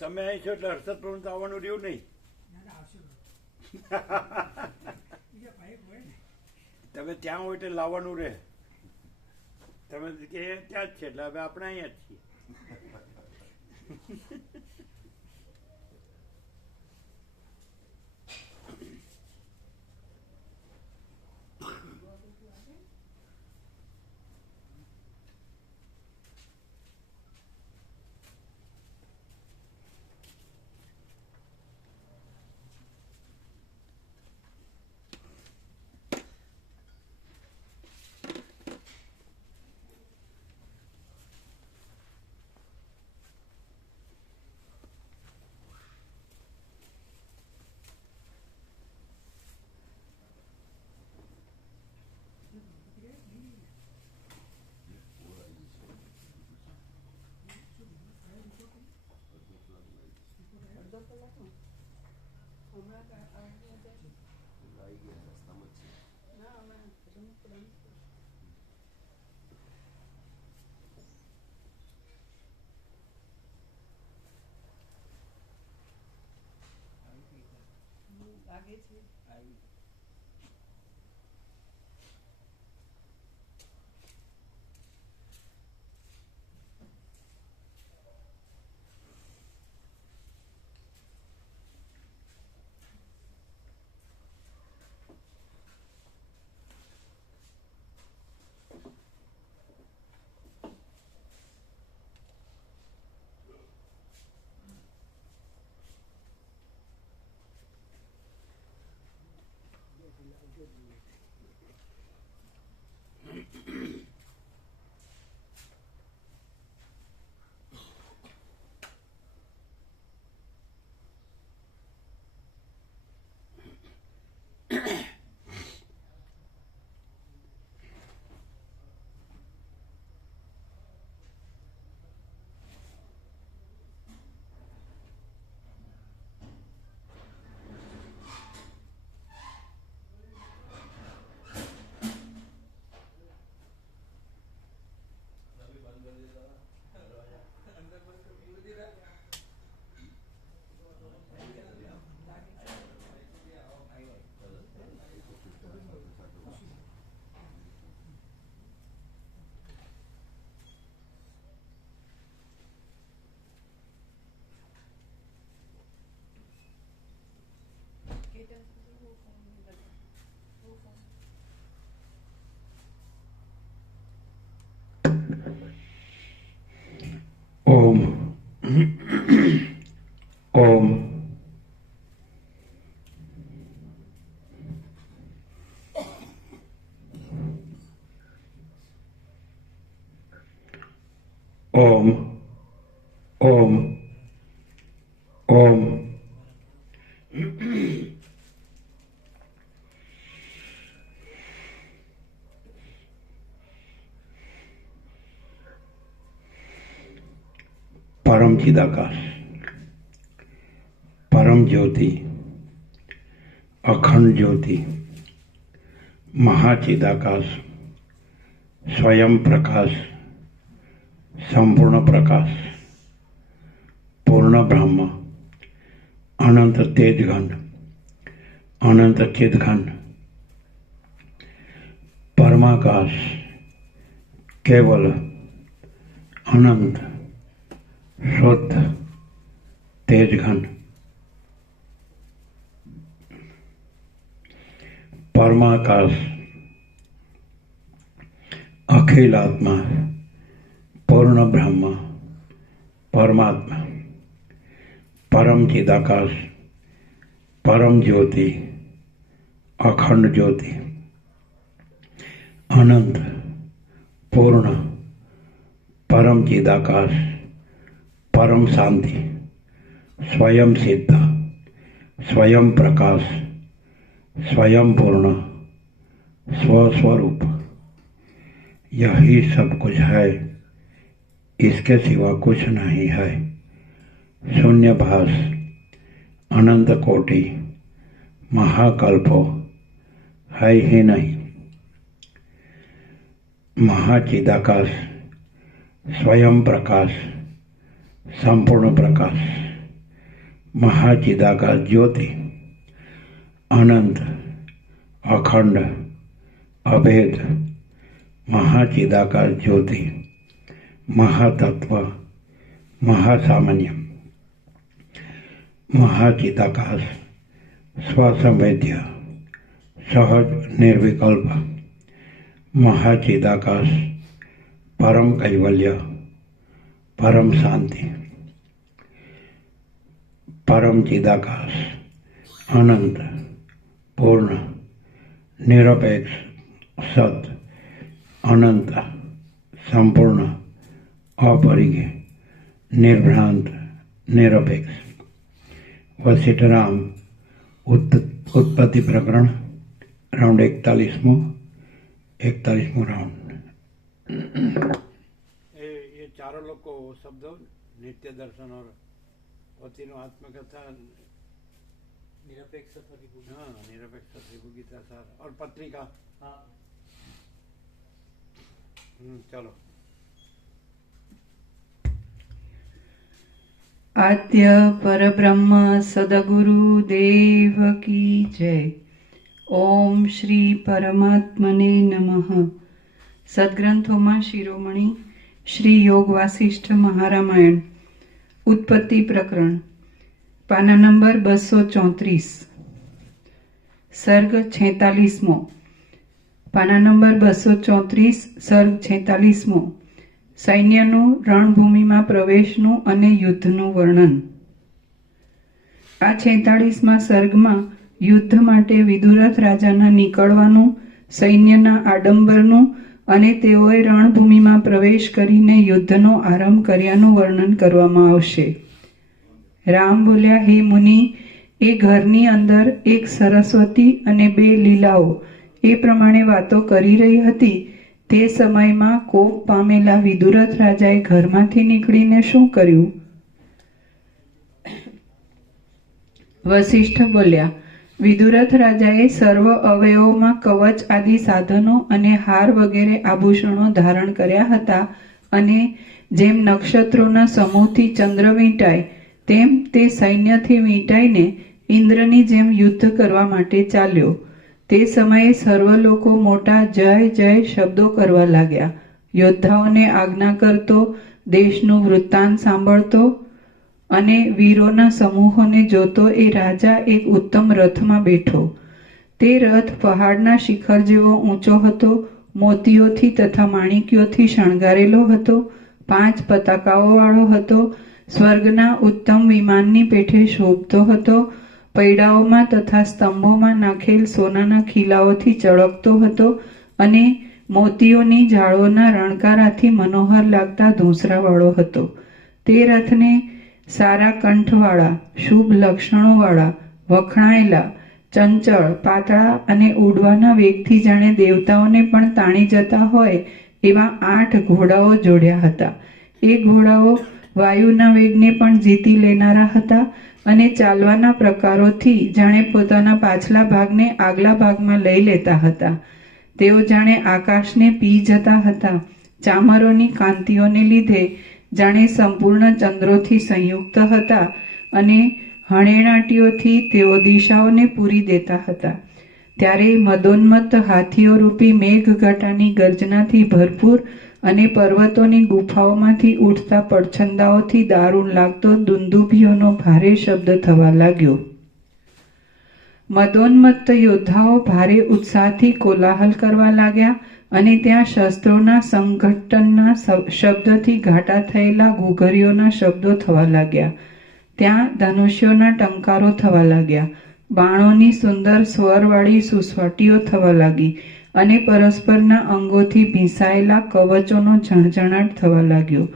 તમે અહીં છો એટલે હર્ષદ પ્રભુ તો આવવાનું રહ્યું નહીં. તમે ત્યાં હોય એટલે લાવવાનું રહે. તમે કે ત્યાં જ છે એટલે હવે આપણે અહીંયા જ છીએ. લાગે છે આવી ઓમ ઓમ ઓમ ઓમ ઓમ परम चिदाकाश, परम ज्योति, अखंड ज्योति, महाचिदाकाश, स्वयं प्रकाश, संपूर्ण प्रकाश, पूर्ण ब्रह्म, अनंत तेजघन, अनंत चिदघन, परमाकाश, केवल, अनंत, शुद्ध, तेजघन, परमाकाश, अखिल आत्मा, पूर्ण ब्रह्म, परमात्मा, परम चिदाकाश, परम ज्योति, अखंड ज्योति, अनंत, पूर्ण, परम चिदाकाश, परम शांति, स्वयं सिद्ध, स्वयं प्रकाश, स्वयं पूर्ण, स्वस्वरूप, यही सब कुछ है, इसके सिवा कुछ नहीं है। शून्यभास, अनंत कोटि, महाकल्पो है ही नहीं। महाचिदाकाश, स्वयं प्रकाश, संपूर्ण प्रकाश, મહાચિદાકાશ જ્યોતિ, અનંત, અખંડ, અભેદ, મહાચિદાકાશ જ્યોતિ, મહાતત્વ, મહાસામાન્ય, મહાચિદાકાશ, સ્વસંવેદ્ય, સહજ નિર્વિકલ્પ, મહાચિદાકાશ, પરમ કૈવલ્ય, પરમ શાંતિ, પરમ ચિદાકાશ, અનંત, પૂર્ણ, નિરપેક્ષ, સત, અનંત, સંપૂર્ણ, અપરિગ્ય, નિર્ભ્રાંત, નિરપેક્ષ. વસિષ્ઠરામ उत्पत्ति प्रकरण राउंड 41मो राउंड. ये चारों लोग को शब्द नित्य दर्शन और तीनों आत्मकथा, निरपेक्ष त्रिभुगीता सार और पत्रिका. हाँ, चलो. आद्य परब्रह्म सदगुरु देव की जय. ओम श्री परमात्मने नमः. सद्ग्रंथों शिरोमणि श्री योग वासिष्ठ महारामायण उत्पत्ति प्रकरण पाना नंबर 234 सर्ग 46मो. पाना नंबर 234 सर्ग 46मो. સૈન્યનું રણભૂમિમાં પ્રવેશનું અને યુદ્ધનું વર્ણન. આ 46મા સર્ગમાં યુદ્ધ માટે વિદુરથ રાજાના નીકળવાનું, સૈન્યના આડંબરનું અને તેઓએ રણભૂમિમાં પ્રવેશ કરીને યુદ્ધનો આરંભ કર્યાનું વર્ણન કરવામાં આવશે. રામ બોલ્યા, હે મુનિ, એ ઘરની અંદર એક સરસ્વતી અને 2 લીલાઓ એ પ્રમાણે વાતો કરી રહી હતી. તે સમયમાં કોપ પામેલા વિદુરથ રાજાએ ઘરમાંથી નીકળીને શું કર્યું? વસિષ્ઠ બોલ્યા, વિદુરથ રાજાએ સર્વ અવયવોમાં કવચ આદિ સાધનો અને હાર વગેરે આભૂષણો ધારણ કર્યા હતા અને જેમ નક્ષત્રોના સમૂહથી ચંદ્ર વીંટાય તેમ તે સૈન્યથી વીંટાઈને ઇન્દ્રની જેમ યુદ્ધ કરવા માટે ચાલ્યો. તે સમયે સર્વ લોકો મોટા જય જય શબ્દો કરવા લાગ્યા. યોદ્ધાઓને આજ્ઞા કરતો, દેશનું વૃત્તાંત સાંભળતો અને વીરોના સમૂહોને જોતો એ રાજા એક ઉત્તમ રથમાં બેઠો. તે રથ પહાડના શિખર જેવો ઊંચો હતો, મોતીઓથી તથા માણિક્યોથી શણગારેલો હતો, 5 પતાકાઓવાળો હતો, સ્વર્ગના ઉત્તમ વિમાનની પેઠે શોભતો હતો, પૈડાઓમાં તથા સ્તંભોમાં નાખેલ સોનાના ખીલાઓથી ચળકતો હતો અને મોતીઓની જાળોના રણકારાથી મનોહર લાગતા ધૂંસરાવાળો હતો. તે રથને સારા કંઠવાળા, શુભ લક્ષણોવાળા, વખણાયેલા, ચંચળ, પાતળા અને ઉડવાના વેગથી જાણે દેવતાઓને પણ તાણી જતા હોય એવા 8 ઘોડાઓ જોડ્યા હતા. એ ઘોડાઓ વાયુના વેગને પણ જીતી લેનારા હતા અને ચાલવાના પ્રકારોથી જાણે પોતાના પાછલા ભાગને આગલા ભાગમાં લઈ લેતા હતા. તેઓ જાણે આકાશને પી જતા હતા. ચામરોની કાંતિઓને લીધે જાણે સંપૂર્ણ ચંદ્રોથી સંયુક્ત હતા અને હણેણાટીઓથી તેઓ દિશાઓને પૂરી દેતા હતા. ત્યારે મદોન્મત્ત હાથીઓ રૂપી મેઘઘટાની ગર્જનાથી ભરપૂર અને પર્વતોની ગુફાઓમાંથી ઉઠતા પડછંદાઓથી દારૂણ લાગતો દુંદુભીઓનો ભારે શબ્દ થવા લાગ્યો. મદોન્મત્ત યોદ્ધાઓ ભારે ઉત્સાહથી કોલાહલ કરવા લાગ્યા અને ત્યાં શસ્ત્રોના સંઘટનના શબ્દથી ઘાટા થયેલા ઘૂઘરીઓના શબ્દો થવા લાગ્યા. ત્યાં ધનુષ્યોના ટંકારો થવા લાગ્યા. બાણોની સુંદર સ્વરવાળી સુસવાટીઓ થવા લાગી અને પરસ્પરના અંગોથી ભીંસાયેલા કવચોનો ઝણઝણાટ થવા લાગ્યો.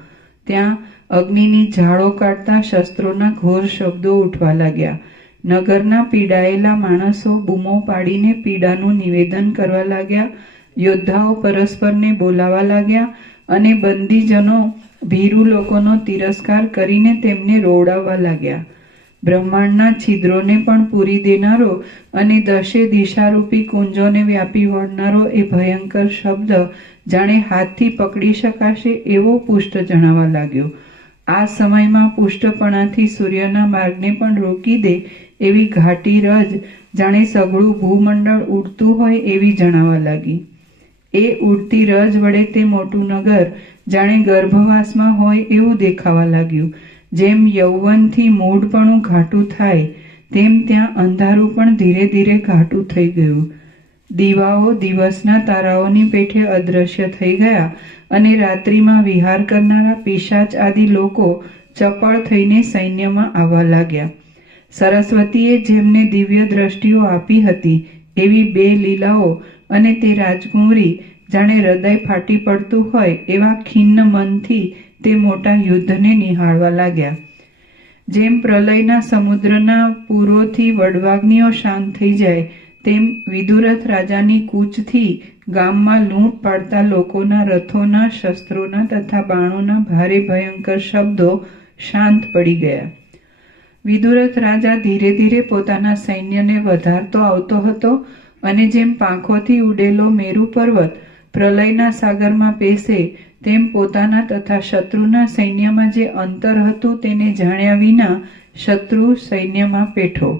ત્યાં અગ્નિની ઝાળો કાઢતા શસ્ત્રોના ઘોર શબ્દો ઉઠવા લાગ્યા. નગરના પીડાયેલા માણસો બૂમો પાડીને પીડાનું નિવેદન કરવા લાગ્યા. યોદ્ધાઓ પરસ્પરને બોલાવા લાગ્યા અને બંદીજનો ભીરુ લોકોનો તિરસ્કાર કરીને તેમને રોવડાવવા લાગ્યા. બ્રહ્માંડના છિદ્રોને પણ પૂરી દેનારો અને 10 દિશારૂપી કુંજોને વ્યાપી વળનારો એ ભયંકર શબ્દ જાણે હાથથી પકડી શકાશે એવો પુષ્ટ જણાવા લાગ્યો. આ સમયમાં પુષ્ટપણાથી સૂર્યના માર્ગને પણ રોકી દે એવી ઘાટી રજ જાણે સઘળું ભૂમંડળ ઉડતું હોય એવી જણાવા લાગી. એ ઉડતી રજ વડે તે મોટું નગર જાણે ગર્ભવાસમાં હોય એવું દેખાવા લાગ્યું. જેમ યૌવનથી મૂઢપણું ઘાટું થાય તેમ ત્યાં અંધારું પણ ધીરે ધીરે ઘાટું થઈ ગયું. દીવાઓ દિવસના તારાઓની પેઠે અદૃશ્ય થઈ ગયા અને રાત્રિમાં વિહાર કરનારા પિશાચ આદિ લોકો ચપળ થઈને સૈન્યમાં આવવા લાગ્યા. સરસ્વતીએ જેમને દિવ્ય દ્રષ્ટિઓ આપી હતી એવી 2 લીલાઓ અને તે રાજકુંવરી જાણે હૃદય ફાટી પડતું હોય એવા ખિન્ન મનથી તે મોટા યુદ્ધને નિહાળવા લાગ્યા. જેમ પ્રલયના સમુદ્રના પૂરોથી વડવાગ્નિઓ શાંત થઈ જાય તેમ વિદુરથ રાજાની કૂચથી ગામમાં લૂંટ પાડતા લોકોના રથોના, શસ્ત્રોના તથા બાણોના ભારે ભયંકર શબ્દો શાંત પડી ગયા. વિદુરથ રાજા ધીરે ધીરે પોતાના સૈન્યને વધારતો આવતો હતો અને જેમ પાંખોથી ઉડેલો મેરુ પર્વત પ્રલયના સાગરમાં પેસે તેમ પોતાના તથા શત્રુના સૈન્યમાં જે અંતર હતું તેને જાણ્યા વિના શત્રુ સૈન્યમાં પેઠો.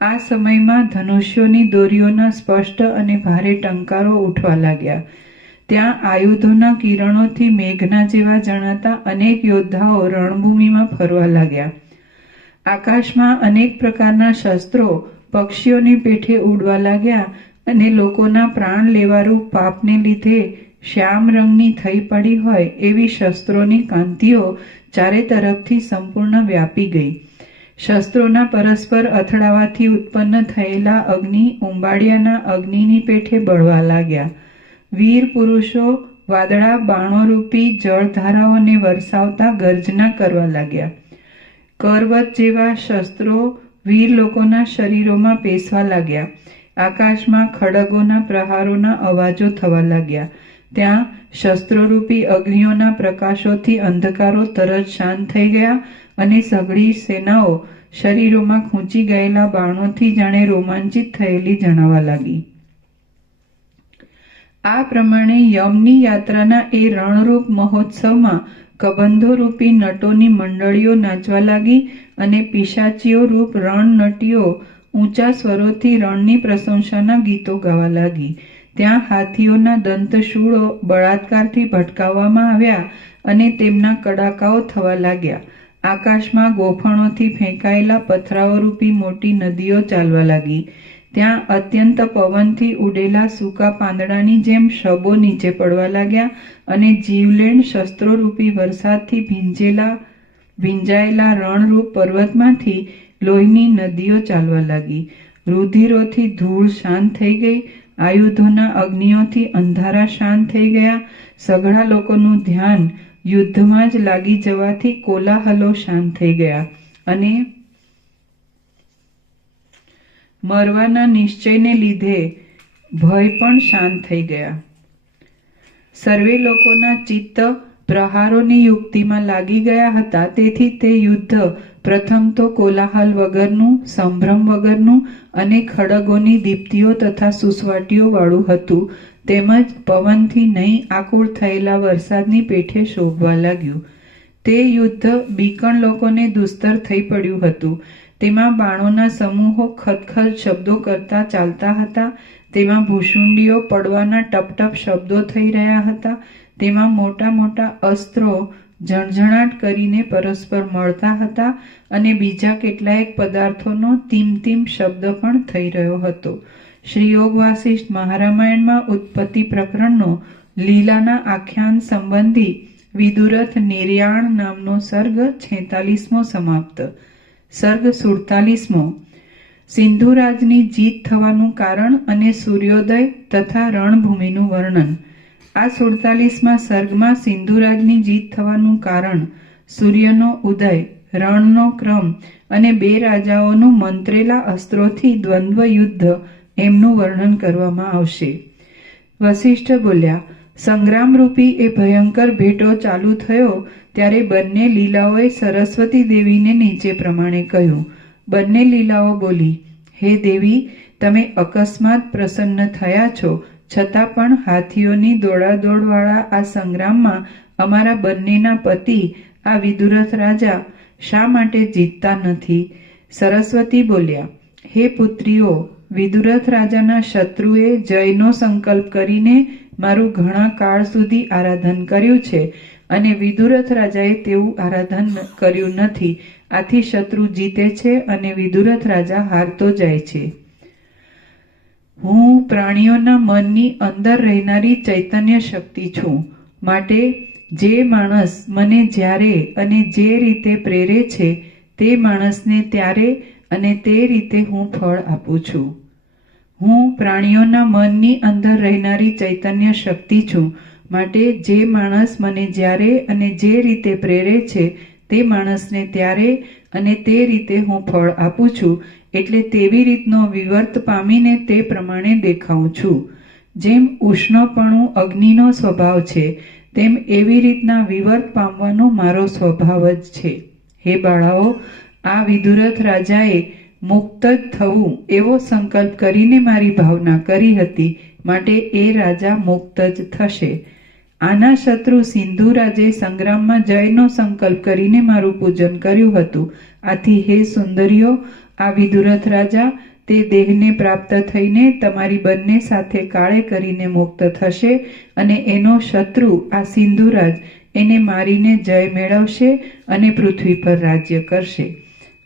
આ સમયમાં ધનુષ્યોની દોરીઓના સ્પષ્ટ અને ભારે ટંકારો ઉઠવા લાગ્યા. ત્યાં આયુધોના કિરણોથી મેઘના જેવા જણાતા અનેક યોદ્ધાઓ રણભૂમિમાં ફરવા લાગ્યા. આકાશમાં અનેક પ્રકારના શસ્ત્રો પક્ષીઓની પેઠે ઉડવા લાગ્યા અને લોકોના પ્રાણ લેવારૂપ પાપને લીધે શ્યામ રંગની થઈ પડી હોય એવી શસ્ત્રોની કાંતિઓ ચારે તરફથી સંપૂર્ણ વ્યાપી ગઈ. શસ્ત્રોના પરસ્પર અથડાવાથી ઉત્પન્ન થયેલા અગ્નિ ઉંબાડિયાના અગ્નિની પેઠે બળવા લાગ્યા. વીર પુરુષો વાદળા બાણોરૂપી જળધારાઓને વરસાવતા ગર્જના કરવા લાગ્યા. કરવત જેવા શસ્ત્રો વીર લોકોના શરીરોમાં પેસવા લાગ્યા. આકાશમાં ખડગોના પ્રહારોના અવાજો થવા લાગ્યા. ત્યાં શસ્ત્રોરૂપી અગ્નિઓના પ્રકાશોથી અંધકારો તરત શાંત થઈ ગયા અને સઘળી સેનાઓ શરીરોમાં ખૂંચી ગયેલા બાણોથી જાણે રોમાંચિત થયેલી જણાવા લાગી. આ પ્રમાણે યમની યાત્રાના એ રણરૂપ મહોત્સવમાં કબંધોરૂપી નટોની મંડળીઓ નાચવા લાગી અને પિશાચીઓ રૂપ રણનટીઓ ઊંચા સ્વરોથી રણની પ્રશંસાના ગીતો ગાવા લાગી. ત્યાં હાથીઓના દંતશૂળો બળાત્કારથી ભટકાવવામાં આવ્યા અને તેમના કડાકાઓ થવા લાગ્યા. આકાશમાં ગોફણોથી ફેંકાયેલા પથરાઓરૂપી મોટી નદીઓ ચાલવા લાગી. ત્યાં અત્યંત પવનથી ઉડેલા સૂકા પાંદડાની જેમ શબો નીચે પડવા લાગ્યા અને જીવલેણ શસ્ત્રોરૂપી વરસાદથી ભીંજાયેલા રણરૂપ પર્વતમાંથી લોહીની નદીઓ ચાલવા લાગી. રુધિરોથી ધૂળ શાંત થઈ ગઈ. આયુધોના અગ્નિઓથી અંધારા શાંત થઈ ગયા. સઘળા લોકોનું ધ્યાન યુદ્ધમાં જ લાગી જવાથી કોલાહલો શાંત થઈ ગયા અને મરવાના નિશ્ચયને લીધે ભય પણ શાંત થઈ ગયા. સર્વે લોકોના ચિત્ત પ્રહારોની યુક્તિમાં લાગી ગયા હતા. તેથી તે યુદ્ધ પ્રથમ તો કોલાહલ વગરનું, સંભ્રમ વગરનું અને ખડગોની દીપ્તિઓ તથા સુસવાટીઓ વાળું હતું. તેમજ પવનથી નહીં આકુળ થયેલા વરસાદની પેઠે શોભવા લાગ્યું. તે યુદ્ધ બીકણ લોકોને દુસ્તર થઈ પડ્યું હતું. તેમાં બાણોના સમૂહો ખતખત શબ્દો કરતા ચાલતા હતા. તેમાં ભૂસુંડીઓ પડવાના ટપટપ શબ્દો થઈ રહ્યા હતા. તેમાં મોટા મોટા અસ્ત્રો ઝણઝણાટ કરીને પરસ્પર મળતા હતા અને બીજા કેટલાયક પદાર્થોનો તીમ તીમ શબ્દ પણ થઈ રહ્યો હતો. શ્રી યોગ વાસિષ્ઠ મહારામાયણમાં ઉત્પત્તિ પ્રકરણનો લીલાના આખ્યાન સંબંધી વિદુરથ નિર્યાણ નામનો સર્ગ 46મો સમાપ્ત. સર્ગ 47મો સિંધુરાજની જીત થવાનું કારણ અને સૂર્યોદય તથા રણભૂમિનું વર્ણન. આ 47મા સર્ગમાં સિંધુરાજની જીત થવાનું કારણ, સૂર્યનો ઉદય, રણનો ક્રમ અને 2 રાજાઓનું મંત્રેલા અસ્ત્રોથી દ્વંદ્વ યુદ્ધ એમનું વર્ણન કરવામાં આવશે. વસિષ્ઠ બોલ્યા, સંગ્રામરૂપી એ ભયંકર ભેટો ચાલુ થયો ત્યારે બંને લીલાઓએ સરસ્વતી દેવીને નીચે પ્રમાણે કહ્યું. બંને લીલાઓ બોલી, હે દેવી, તમે અકસ્માત પ્રસન્ન થયા છો, છતાં પણ હાથીઓની દોડાદોડવાળા આ સંગ્રામમાં અમારા બંનેના પતિ આ વિદુરથ રાજા શા માટે જીતતા નથી? સરસ્વતી બોલ્યા, હે પુત્રીઓ, વિદુરથ રાજાના શત્રુએ જયનો સંકલ્પ કરીને મારું ઘણા કાળ સુધી આરાધન કર્યું છે અને વિદુરથ રાજાએ તેવું આરાધન કર્યું નથી. આથી શત્રુ જીતે છે અને વિદુરથ રાજા હારતો જાય છે. હું પ્રાણીઓના મનની અંદર રહેનારી ચૈતન્ય શક્તિ છું. માટે જે માણસ મને જ્યારે અને જે રીતે પ્રેરે છે તે માણસને ત્યારે અને તે રીતે હું ફળ આપું છું. હું પ્રાણીઓના મનની અંદર રહેનારી ચૈતન્ય શક્તિ છું. માટે જે માણસ મને જ્યારે અને જે રીતે પ્રેરે છે તે માણસને ત્યારે અને તે રીતે હું ફળ આપું છું. એટલે તેવી રીતનો વિવર્ત પામીને તે પ્રમાણે દેખાઉં છું. જેમ ઉષ્ણપણું અગ્નિનો સ્વભાવ છે તેમ એવી રીતના વિવર્ત પામવાનો મારો સ્વભાવ જ છે. હે બાળાઓ, આ વિદુરથ રાજાએ મુક્ત જ થવું એવો સંકલ્પ કરીને મારી ભાવના કરી હતી. માટે એ રાજા મુક્ત જ થશે. આના શત્રુ સિંધુરાજે સંગ્રામમાં જયનો સંકલ્પ કરીને મારું પૂજન કર્યું હતું. આથી હે સુંદરીઓ, આ વિદુરથ રાજા તે દેહને પ્રાપ્ત થઈને તમારી બંને સાથે કાળે કરીને મુક્ત થશે અને એનો શત્રુ આ સિંધુરાજ એને મારીને જય મેળવશે અને પૃથ્વી પર રાજ્ય કરશે.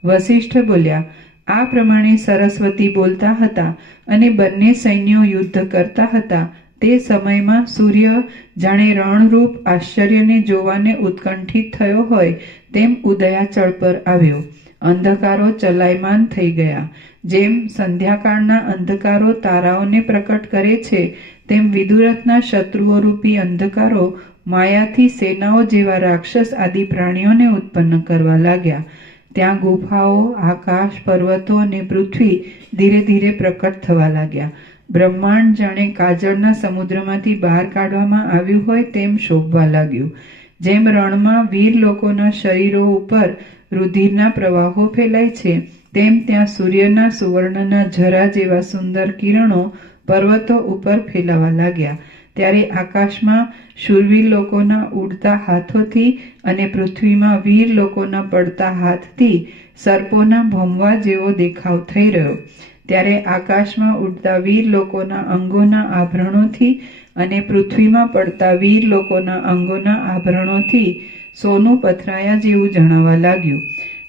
વસિષ્ઠ બોલ્યા, આ પ્રમાણે સરસ્વતી બોલતા હતા અને બંને સૈન્યો યુદ્ધ કરતા હતા. તે સમયમાં સૂર્ય જાણે રણરૂપ આશ્ચર્યને જોવાને ઉત્કંઠિત થયો હોય તેમ ઉદયાચળ પર આવ્યો. અંધકારો ચલાયમાન થઈ ગયા. જેમ સંધ્યાકાળના અંધકારો તારાઓને પ્રકટ કરે છે તેમ વિદુરથના શત્રુઓ રૂપી અંધકારો માયાથી સેનાઓ જેવા રાક્ષસ આદિ પ્રાણીઓને ઉત્પન્ન કરવા લાગ્યા. ત્યાં ગુફાઓ, આકાશ, પર્વતો અને પૃથ્વી ધીરે ધીરે પ્રકટ થવા લાગ્યા. બ્રહ્માંડ જાણે કાજળના સમુદ્રમાંથી બહાર કાઢવામાં આવ્યું હોય તેમ શોભવા લાગ્યું. જેમ રણમાં વીર લોકોના શરીરો ઉપર રુધિરના પ્રવાહો ફેલાય છે તેમ ત્યાં સૂર્યના સુવર્ણના ઝરા જેવા સુંદર કિરણો પર્વતો ઉપર ફેલાવા લાગ્યા. ત્યારે આકાશમાં શૂરવીર લોકોના ઉડતા હાથોથી અને પૃથ્વીમાં વીર લોકોના પડતા હાથથી સર્પોના ભમવા જેવો દેખાવ થઈ રહ્યો. ત્યારે આકાશમાં ઉડતા વીર લોકોના અંગોના આભરણોથી અને પૃથ્વીમાં પડતા વીર લોકોના અંગોના આભરણોથી સોનું પથરાયા જેવું જણાવા લાગ્યું.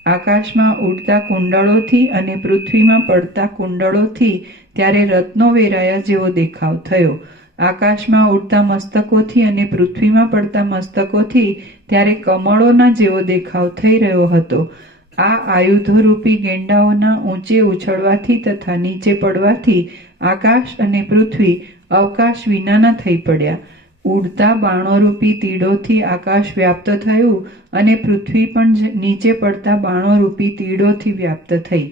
આકાશમાં ઉડતા કુંડળોથી અને પૃથ્વીમાં પડતા કુંડળોથી ત્યારે રત્નો વેરાયા જેવો દેખાવ થયો. આકાશમાં ઉડતા મસ્તકોથી અને પૃથ્વીમાં પડતા મસ્તકોથી ત્યારે કમળોના જેવો દેખાવ થઈ રહ્યો હતો. આ આયુધોરૂપી ગેંડાઓના ઊંચે ઉછળવાથી તથા નીચે પડવાથી આકાશ અને પૃથ્વી અવકાશ વિનાના થઈ પડ્યા. ઉડતા બાણોરૂપી તીડોથી આકાશ વ્યાપ્ત થયું અને પૃથ્વી પણ નીચે પડતા બાણોરૂપી તીડોથી વ્યાપ્ત થઈ.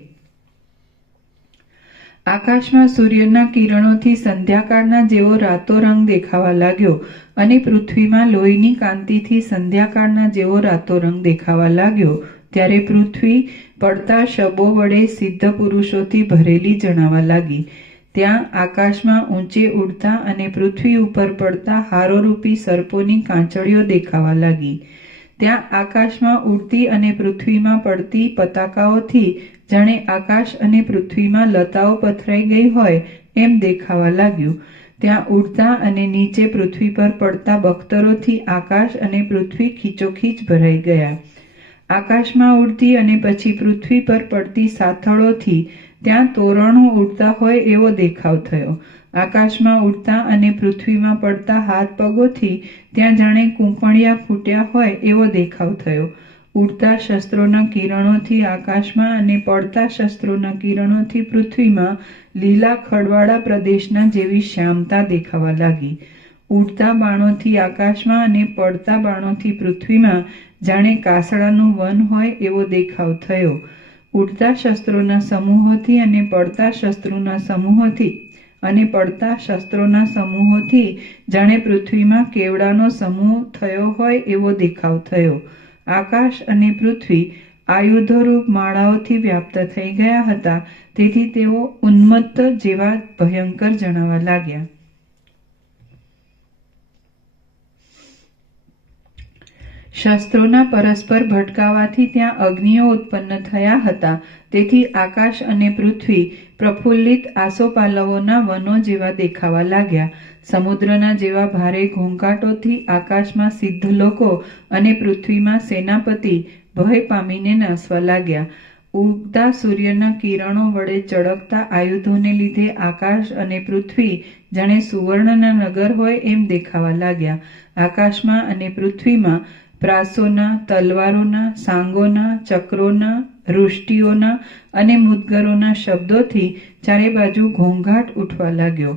આકાશમાં સૂર્યના કિરણોથી સંધ્યાકાળના જેવો રાતો રંગ દેખાવા લાગ્યો અને પૃથ્વીમાં લોહીની કાંતિથી સંધ્યાકાળના જેવો રાતો રંગ દેખાવા લાગ્યો. ત્યારે પૃથ્વી પડતા શબો વડે સિદ્ધ પુરુષોથી ભરેલી જણાવા લાગી. ત્યાં આકાશમાં ઊંચે ઉડતા અને પૃથ્વી ઉપર પડતા હારોરૂપી સર્પોની કાંચળીઓ દેખાવા લાગી. ત્યાં આકાશમાં ઉડતી અને પૃથ્વીમાં પડતી પતાકાઓથી જાણે આકાશ અને પૃથ્વીમાં લતાઓ પથરાઈ ગઈ હોય એમ દેખાવા લાગ્યું. ત્યાં ઉડતા અને નીચે પૃથ્વી પર પડતા બખ્તરોથી આકાશ અને પૃથ્વી ખીચોખીચ ભરાઈ ગયા. આકાશમાં ઉડતી અને પછી પૃથ્વી પર પડતી સાથળોથી ત્યાં તોરણો ઉડતા હોય એવો દેખાવ થયો. આકાશમાં ઉડતા અને પૃથ્વીમાં પડતા હાથ પગોથી ત્યાં જાણે કૂંપણિયા ફૂટ્યા હોય એવો દેખાવ થયો. ઉડતા શસ્ત્રોના કિરણોથી આકાશમાં અને પડતા શસ્ત્રોના કિરણોથી પૃથ્વીમાં લીલા ખડવાળા પ્રદેશના જેવી શ્યામતા દેખાવા લાગી. ઉડતા બાણોથી આકાશમાં અને પડતા બાણોથી પૃથ્વીમાં જાણે કાસડાનું વન હોય એવો દેખાવ થયો. ઉડતા શસ્ત્રોના સમૂહોથી અને પડતા શસ્ત્રોના સમૂહોથી જાણે પૃથ્વીમાં કેવડાનો સમૂહ થયો હોય એવો દેખાવ થયો. આકાશ અને પૃથ્વી આયુધોરૂપ માળાઓથી વ્યાપ્ત થઈ ગયા હતા. તેથી તેઓ ઉન્મત્ત જેવા ભયંકર જણાવા લાગ્યા. શસ્ત્રોના પરસ્પર ભટકાવાથી ત્યાં અગ્નિઓ ઉત્પન્ન થયા હતા. તેથી આકાશ અને પૃથ્વી પ્રફુલ્લિત આસોપાલવોના વનો જેવા દેખાવા લાગ્યા. સમુદ્રના જેવા ભારે ઘોંઘાટોથી આકાશમાં સિદ્ધ લોકો અને પૃથ્વીમાં સેનાપતિ ભય પામીને નાસવા લાગ્યા. ઉગતા સૂર્યના કિરણો વડે ચળકતા આયુધોને લીધે આકાશ અને પૃથ્વી જાણે સુવર્ણના નગર હોય એમ દેખાવા લાગ્યા. આકાશમાં અને પૃથ્વીમાં પ્રાસોના, તલવારોના, સાંગોના, ચક્રોના, વૃષ્ટિઓના અને મુદ્ગરોના શબ્દોથી ચારે બાજુ ઘોંઘાટ ઉઠવા લાગ્યો.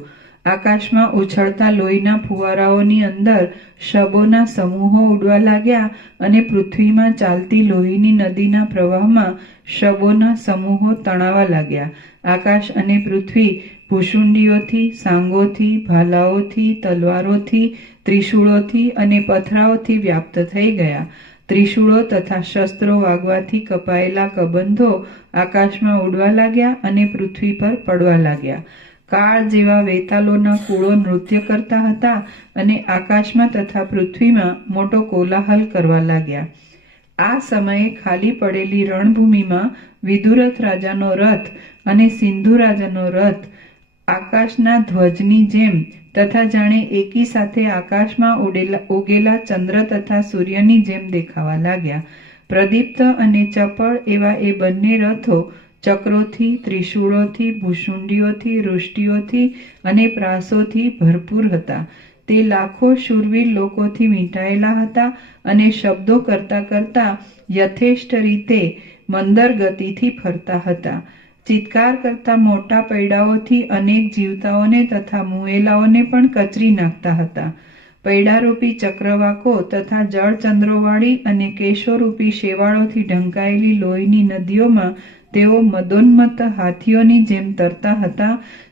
આકાશમાં ઉછળતા લોહીના ફુવારાઓની અંદર શબોના સમૂહો ઉડવા લાગ્યા અને પૃથ્વીમાં ચાલતી લોહીની નદીના પ્રવાહમાં શબોના સમૂહો તણાવા લાગ્યા. આકાશ અને પૃથ્વી ભૂષુંડીઓથી, સાંગોથી, ભાલાઓથી, તલવારોથી, ત્રિશૂળોથી અને પથરાઓથી વ્યાપ્ત થઈ ગયા. ત્રિશૂળો તથા શસ્ત્રો વાગવાથી કપાયેલા કબંધો આકાશમાં ઉડવા લાગ્યા અને પૃથ્વી પર પડવા લાગ્યા. કાળ જેવા વેતાલોના કુળો નૃત્ય કરતા હતા અને આકાશમાં તથા પૃથ્વીમાં મોટો કોલાહલ કરવા લાગ્યા. આ સમયે ખાલી પડેલી રણભૂમિમાં વિદુરથ રાજાનો રથ અને સિંધુ રાજાનો રથ આકાશના ધ્વજની જેમ તથા જાણે એકી સાથે આકાશમાં ઉગેલા ચંદ્ર તથા સૂર્યની જેમ દેખાવા લાગ્યા. પ્રદીપ્ત અને ચપળ એવા એ બંને રથો ચક્રોથી, ત્રિશૂળોથી, ભૂષુંડીઓથી, વૃષ્ટિઓથી અને પ્રાસોથી ભરપૂર હતા. તે લાખો શૂરવીર લોકોથી વીંટાયેલા હતા અને શબ્દો કરતા કરતા યથેષ્ટ રીતે મંદર ગતિથી ફરતા હતા. ચિત્કાર કરતા મોટા પૈડાઓથી અનેક જીવતાઓને તથા મુએલાઓને પણ કચરી નાખતા હતા. પૈડારૂપી ચક્રવાકો તથા જળચંદ્રોવાળી અને કેશોરૂપી શેવાળોથી ઢંકાયેલી લોહીની નદીઓમાં તેઓ મદોન્મત્ત હાથીઓની જેમ તરતા હતા.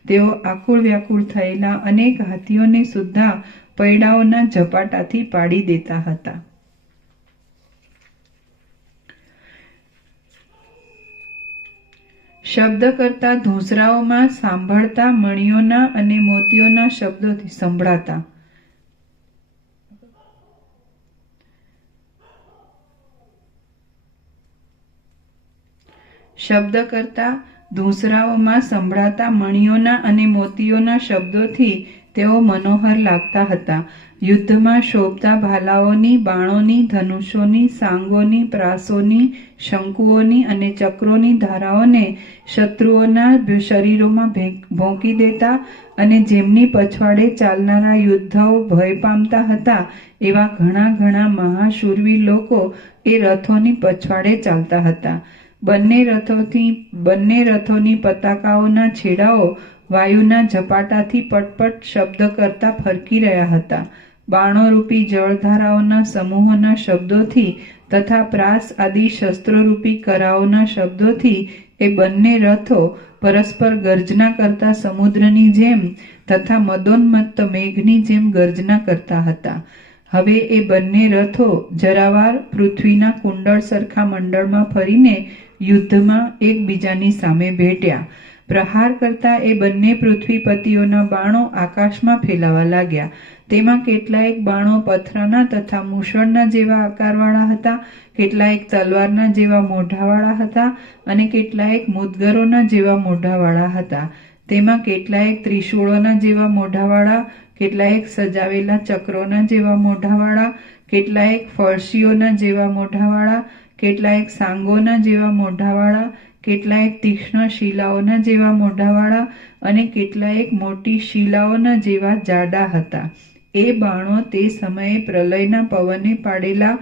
તેઓ આકુળ વ્યાકુળ થયેલા અનેક હાથીઓને સુદ્ધા પૈડાઓના ઝપાટાથી પાડી દેતા હતા. શબ્દ કરતા ધૂસરાઓમાં સાંભળતા મણિયોના અને મોતીઓના શબ્દોથી સંભળાતા. શબ્દ કરતા ધૂસરાઓમાં સંભળાતા મણિયોના અને મોતીઓના શબ્દોથી તેઓ મનોહર લાગતા હતા. યુદ્ધમાં શોભતા ભાલાઓની, બાણોની, ધનુષોની, સાંગોની, પ્રાસોની, શંકુઓની અને ચક્રોની ધારાઓને શત્રુઓના શરીરોમાં ભોંકી દેતા અને જેમની પછવાડે ચાલનારા યોદ્ધાઓ ભય પામતા હતા એવા ઘણા ઘણા મહાશૂરવીર લોકો એ રથોની પછવાડે ચાલતા હતા. બંને રથોની પતાકાઓના છેડાઓ વાયુના ઝપાટાથી પટપટ શબ્દ કરતા ફરકી રહ્યા હતા. બાણોરૂપી જળધારાઓના સમૂહોના શબ્દોથી તથા પ્રાસ આદિ શસ્ત્રોરૂપી કરાઓના શબ્દોથી એ બંને રથો પરસ્પર ગર્જના કરતા સમુદ્રની જેમ તથા મદોન્મત્ત મેઘની જેમ ગર્જના કરતા હતા. હવે એ બંને રથો જરાવાર પૃથ્વીના કુંડળ સરખા મંડળમાં ફરીને યુદ્ધમાં એકબીજાની સામે ભેટ્યા. પ્રહાર કરતા એ બંને પૃથ્વીપતિઓના બાણો આકાશમાં ફેલાવા લાગ્યા. તેમાં કેટલાયક બાણો પથરાના તથા મૂષણના જેવા આકારવાળા હતા, કેટલાયક તલવારના જેવા મોઢાવાળા હતા અને કેટલાયક મુદ્ગરોના જેવા મોઢાવાળા હતા. તેમાં કેટલાયક ત્રિશૂળોના જેવા મોઢાવાળા, કેટલાયક સજાવેલા ચક્રોના જેવા મોઢાવાળા, કેટલાયક ફળશીઓના જેવા મોઢાવાળા, કેટલાયક સાંગોના જેવા મોઢાવાળા, કેટલાયક તીક્ષ્ણ શિલાઓના જેવા મોઢાવાળા અને કેટલાયક મોટી શિલાઓના જેવા જાડા હતા. એ બાણો તે સમયે પ્રલયના પવને પાડેલા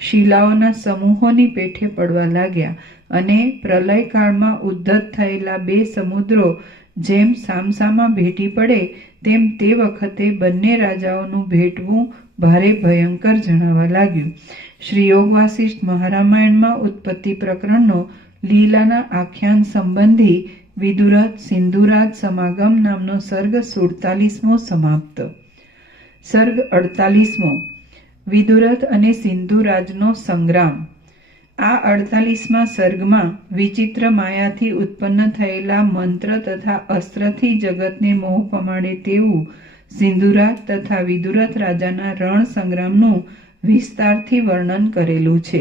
શિલાઓના સમૂહોની પેઠે પડવા લાગ્યા અને પ્રલયકાળમાં ઉદ્ધત થયેલા બે સમુદ્રો જેમ સામસામા ભેટી પડે તેમ તે વખતે બંને રાજાઓનું ભેટવું ભારે ભયંકર જણાવા લાગ્યું. શ્રી યોગ વાસિષ્ઠ મહારામાયણમાં ઉત્પત્તિ પ્રકરણનો લીલાના આખ્યાન સંબંધી વિદુરથ સિંધુરાજ સમાગમ નામનો સર્ગ 47મો સમાપ્ત. સર્ગ 48મો વિદુરથ અને સિંધુરાજનો સંગ્રામ. આ 48મા સર્ગમાં વિચિત્ર માયાથી ઉત્પન્ન થયેલા મંત્ર તથા અસ્ત્રથી જગતને મોહ પમાડે તેવું સિંધુરાજ તથા વિદુરથ રાજાના રણ સંગ્રામનું વિસ્તારથી વર્ણન કરેલું છે.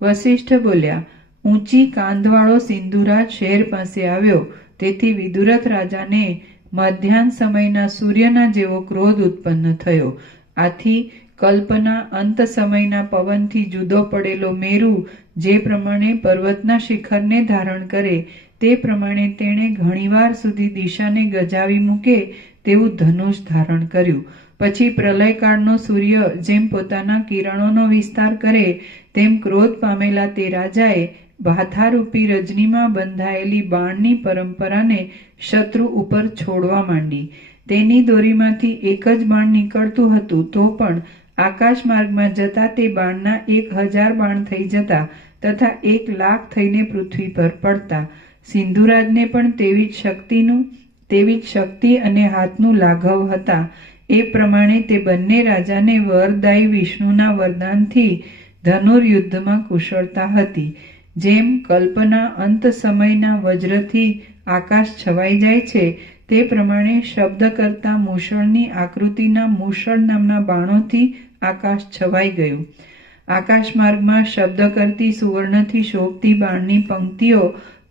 વસિષ્ઠ બોલ્યા, ઊંચી કાંધવાળો સિંધુરાજ શહેર પાસે આવ્યો, તેથી વિદુરથ રાજાને મધ્યાહન સમયના સૂર્યના જેવો ક્રોધ ઉત્પન્ન થયો. આથી કલ્પના અંત સમયના પવનથી જુદો પડેલો મેરુ જે પ્રમાણે પર્વતના શિખરને ધારણ કરે તે પ્રમાણે તેણે ઘણીવાર સુધી દિશાને ગજાવી મૂકે તેવું ધનુષ ધારણ કર્યું. પછી પ્રલયકાળનો સૂર્ય જેમ પોતાના કિરણોનો વિસ્તાર કરે તેમ ક્રોધ પામેલા તે રાજાએ ભાથારૂપી રજનીમાં બંધાયેલી બાણની પરંપરાને શત્રુ ઉપર છોડવા માંડી. તેની દોરીમાંથી એક જ બાણ નીકળતું હતું, તો પણ આકાશ માર્ગમાં જતા તે બાણના 1000 બાણ થઈ જતા તથા 1,00,000 થઈને પૃથ્વી પર પડતા. સિંધુરાજને પણ તેવી જ શક્તિ અને હાથનું લાઘવ હતા. એ પ્રમાણે તે બંને રાજાને વરદાયી વિષ્ણુના વરદાનથી ધનુર્યુદ્ધમાં કુશળતા હતી. જેમ કલ્પના અંત સમયના વજ્રથી આકાશ છવાઈ જાય છે તે પ્રમાણે શબ્દ કરતા મૂષળની આકૃતિના મૂષળ નામના બાણોથી આકાશ છવાઈ ગયું. આકાશ માર્ગમાં શબ્દ કરતી સુવર્ણથી શોભતી બાણની પંક્તિઓ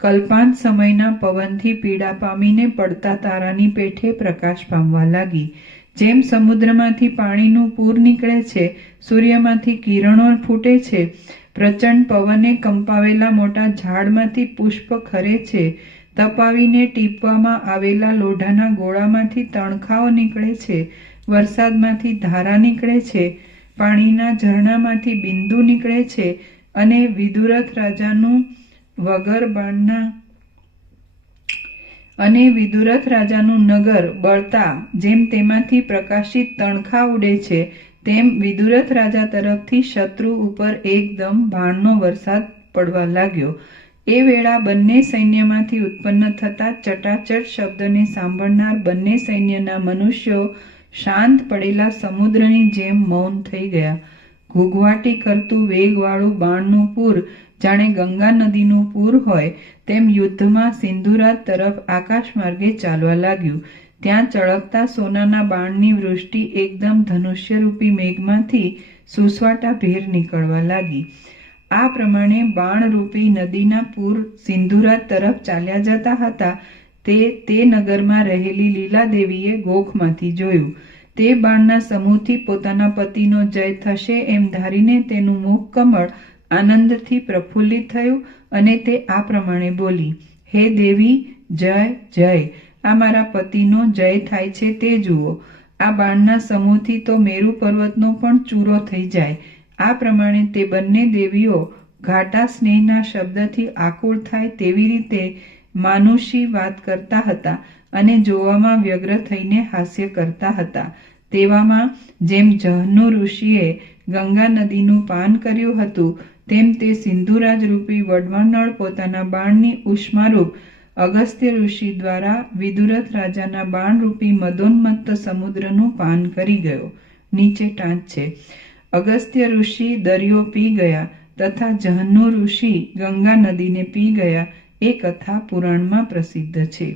કલ્પાંત સમયના પવનથી પીડા પામીને પડતા તારાની પેઠે પ્રકાશ પામવા લાગી. જેમ સમુદ્રમાંથી પાણીનું પૂર નીકળે છે, સૂર્યમાંથી કિરણો ફૂટે છે, પ્રચંડ પવને કંપાવેલા મોટા ઝાડમાંથી પુષ્પ ખરે છે, તપાવીને ટીપવામાં આવેલા લોઢાના ગોળામાંથી તણખાઓ નીકળે છે, વરસાદમાંથી ધારા નીકળે છે, પાણીના ઝરણામાંથી બિંદુ નીકળે છે, અને વિદુરથ રાજાનું નગર બળતા જેમ તેમાંથી પ્રકાશિત તણખા ઉડે છે, તેમ વિદુરથ રાજા તરફથી શત્રુ ઉપર એકદમ બાણનો વરસાદ પડવા લાગ્યો. એ વેળા બંને સૈન્યમાંથી ઉત્પન્ન થતા ચટાચટ શબ્દને સાંભળનાર બંને સૈન્યના મનુષ્યો શાંત પડેલા સમુદ્રની જેમ મૌન થઈ ગયા. ઘૂઘવાટી કરતું વેગવાળું બાણનું પૂર જાણે ગંગા નદીનું પૂર હોય તેમ યુદ્ધમાં સિંધુરાજ તરફ આકાશ માર્ગે ચાલવા લાગ્યું. ત્યાં ચળકતા સોનાના બાણની વૃષ્ટિ એકદમ ધનુષ્યરૂપી મેઘમાંથી સુસવાટા ભેર નીકળવા લાગી. આ પ્રમાણે બાણરૂપી નદીના પૂર સિંધુરાજ તરફ ચાલ્યા જતા હતા તે નગરમાં રહેલી લીલાદેવીએ ગોખમાંથી જોયું. તે બાણના સમૂહથી પોતાના પતિનો જય થશે એમ ધારીને તેનું મુખ કમળ આનંદથી પ્રફુલ્લિત થયું અને તે આ પ્રમાણે બોલી, હે દેવી, જય જય! આ મારા પતિનો જય થાય છે તે જુઓ. આ બાણના સમૂહથી તો મેરુ પર્વતનો પણ ચૂરો થઈ જાય. આ પ્રમાણે તે બંને દેવીઓ ઘાટા સ્નેહના શબ્દથી આકુળ થાય તેવી રીતે માનુષી વાત કરતા હતા અને જોવામાં વ્યગ્ર થઈને હાસ્ય કરતા હતા. તેવામાં જેમ જહન્નુ ઋષિએ ગંગા નદીનું પાન કર્યું હતું તેમ તે સિંધુરાજ રૂપી વડવાનળ પોતાના બાણની ઉષ્મારૂપ અગસ્ત્ય ઋષિ દ્વારા વિદુરથ રાજાના બાણરૂપી મદોન્મત્ત સમુદ્રનું પાન કરી ગયો. નીચે ટાંચ છે. અગસ્ત્ય ઋષિ દરિયો પી ગયા તથા જહન્નુ ઋષિ ગંગા નદીને પી ગયા એ કથા પુરાણમાં પ્રસિદ્ધ છે.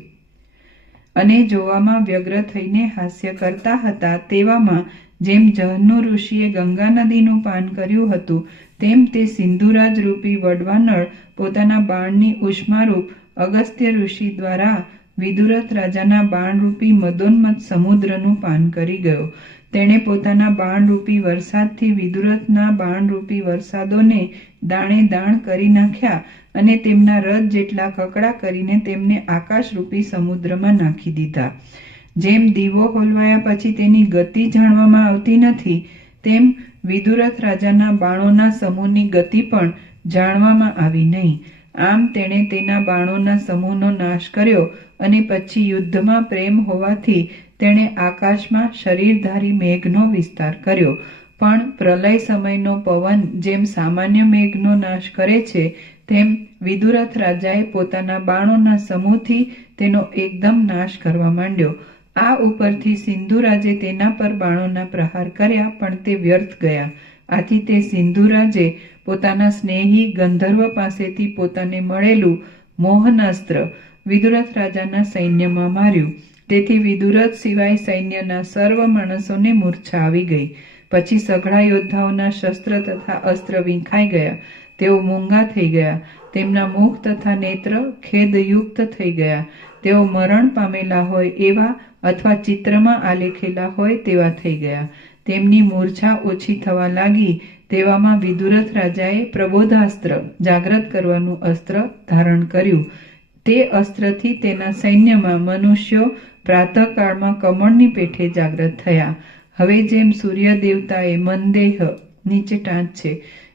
અને જોવામાં વ્યગ્ર થઈને હાસ્ય કરતા હતા. તેવામાં જેમ જહન્નુ ઋષિએ ગંગા નદીનું પાન કર્યું હતું તેમ તે સિંધુરાજ રૂપી વડવાનળ પોતાના બાણની ઉષ્મારૂપ અગસ્ત્ય ઋષિ દ્વારા વિદુરથ રાજાના બાણરૂપી મદોન્મત્ત સમુદ્રનું પાન કરી ગયો. તેણે પોતાના બાણરૂપી વરસાદથી વિદુરથના બાણરૂપી વરસાદોને દાણે દાણ કરી નાખ્યા અને તેમના રથ જેટલા કકડા કરીને તેમને આકાશરૂપી સમુદ્રમાં નાખી દીધા. જેમ દીવો હોલવાયા પછી તેની ગતિ જાણવામાં આવતી નથી, તેમ વિદુરથ રાજાના બાણોના સમૂહની ગતિ પણ જાણવામાં આવી નહીં. આમ તેણે તેના બાણોના સમૂહનો નાશ કર્યો અને પછી યુદ્ધમાં પ્રેમ હોવાથી તેણે આકાશમાં શરીરધારી મેઘનો વિસ્તાર કર્યો. પણ પ્રલય સમયનો પવન જેમ સામાન્ય મેઘનો નાશ કરે છે તેમ વિદુરથ રાજાએ પોતાના બાણોના સમૂહથી તેનો એકદમ નાશ કરવા માંડ્યો. આ ઉપરથી સિંધુરાજે તેના પર બાણોના પ્રહાર કર્યા પણ તે વ્યર્થ ગયા. આથી તે સિંધુરાજે પોતાના સ્નેહી ગંધર્વ પાસેથી પોતાને મળેલું મોહનાસ્ત્ર વિદુરથ રાજાના સૈન્યમાં માર્યું. તેથી વિદુરથ સિવાય સૈન્યના સર્વ માણસોને મૂર્છા આવી ગઈ. પછી સઘળા યોદ્ધાઓના શસ્ત્ર તથા અસ્ત્ર વીંખાઈ ગયા. તેઓ મૂંગા થઈ ગયા. તેમના મુખ તથા નેત્ર ખેદયુક્ત થઈ ગયા. તેઓ મરણ પામેલા હોય એવા અથવા ચિત્રમાં આલેખેલા હોય તેવા થઈ ગયા. તેમની મૂર્છા ઓછી થવા લાગી. તેવામાં વિદુરથ રાજાએ પ્રબોધાસ્ત્ર, જાગ્રત કરવાનું અસ્ત્ર ધારણ કર્યું. તે અસ્ત્રથી તેના સૈન્યમાં મનુષ્યો પ્રાતઃકાળમાં કમળની પેઠે જાગ્રત થયા. હવે જેમ સૂર્ય દેવતાએ મંદેહ, નીચે ટાંચ છે,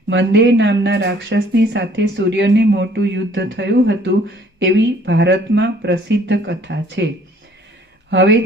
મંદેહ નામના રાક્ષસની સાથે સૂર્યને મોટું યુદ્ધ થયું હતું, એવી ભારતમાં પ્રસિદ્ધ કથા છે. હવે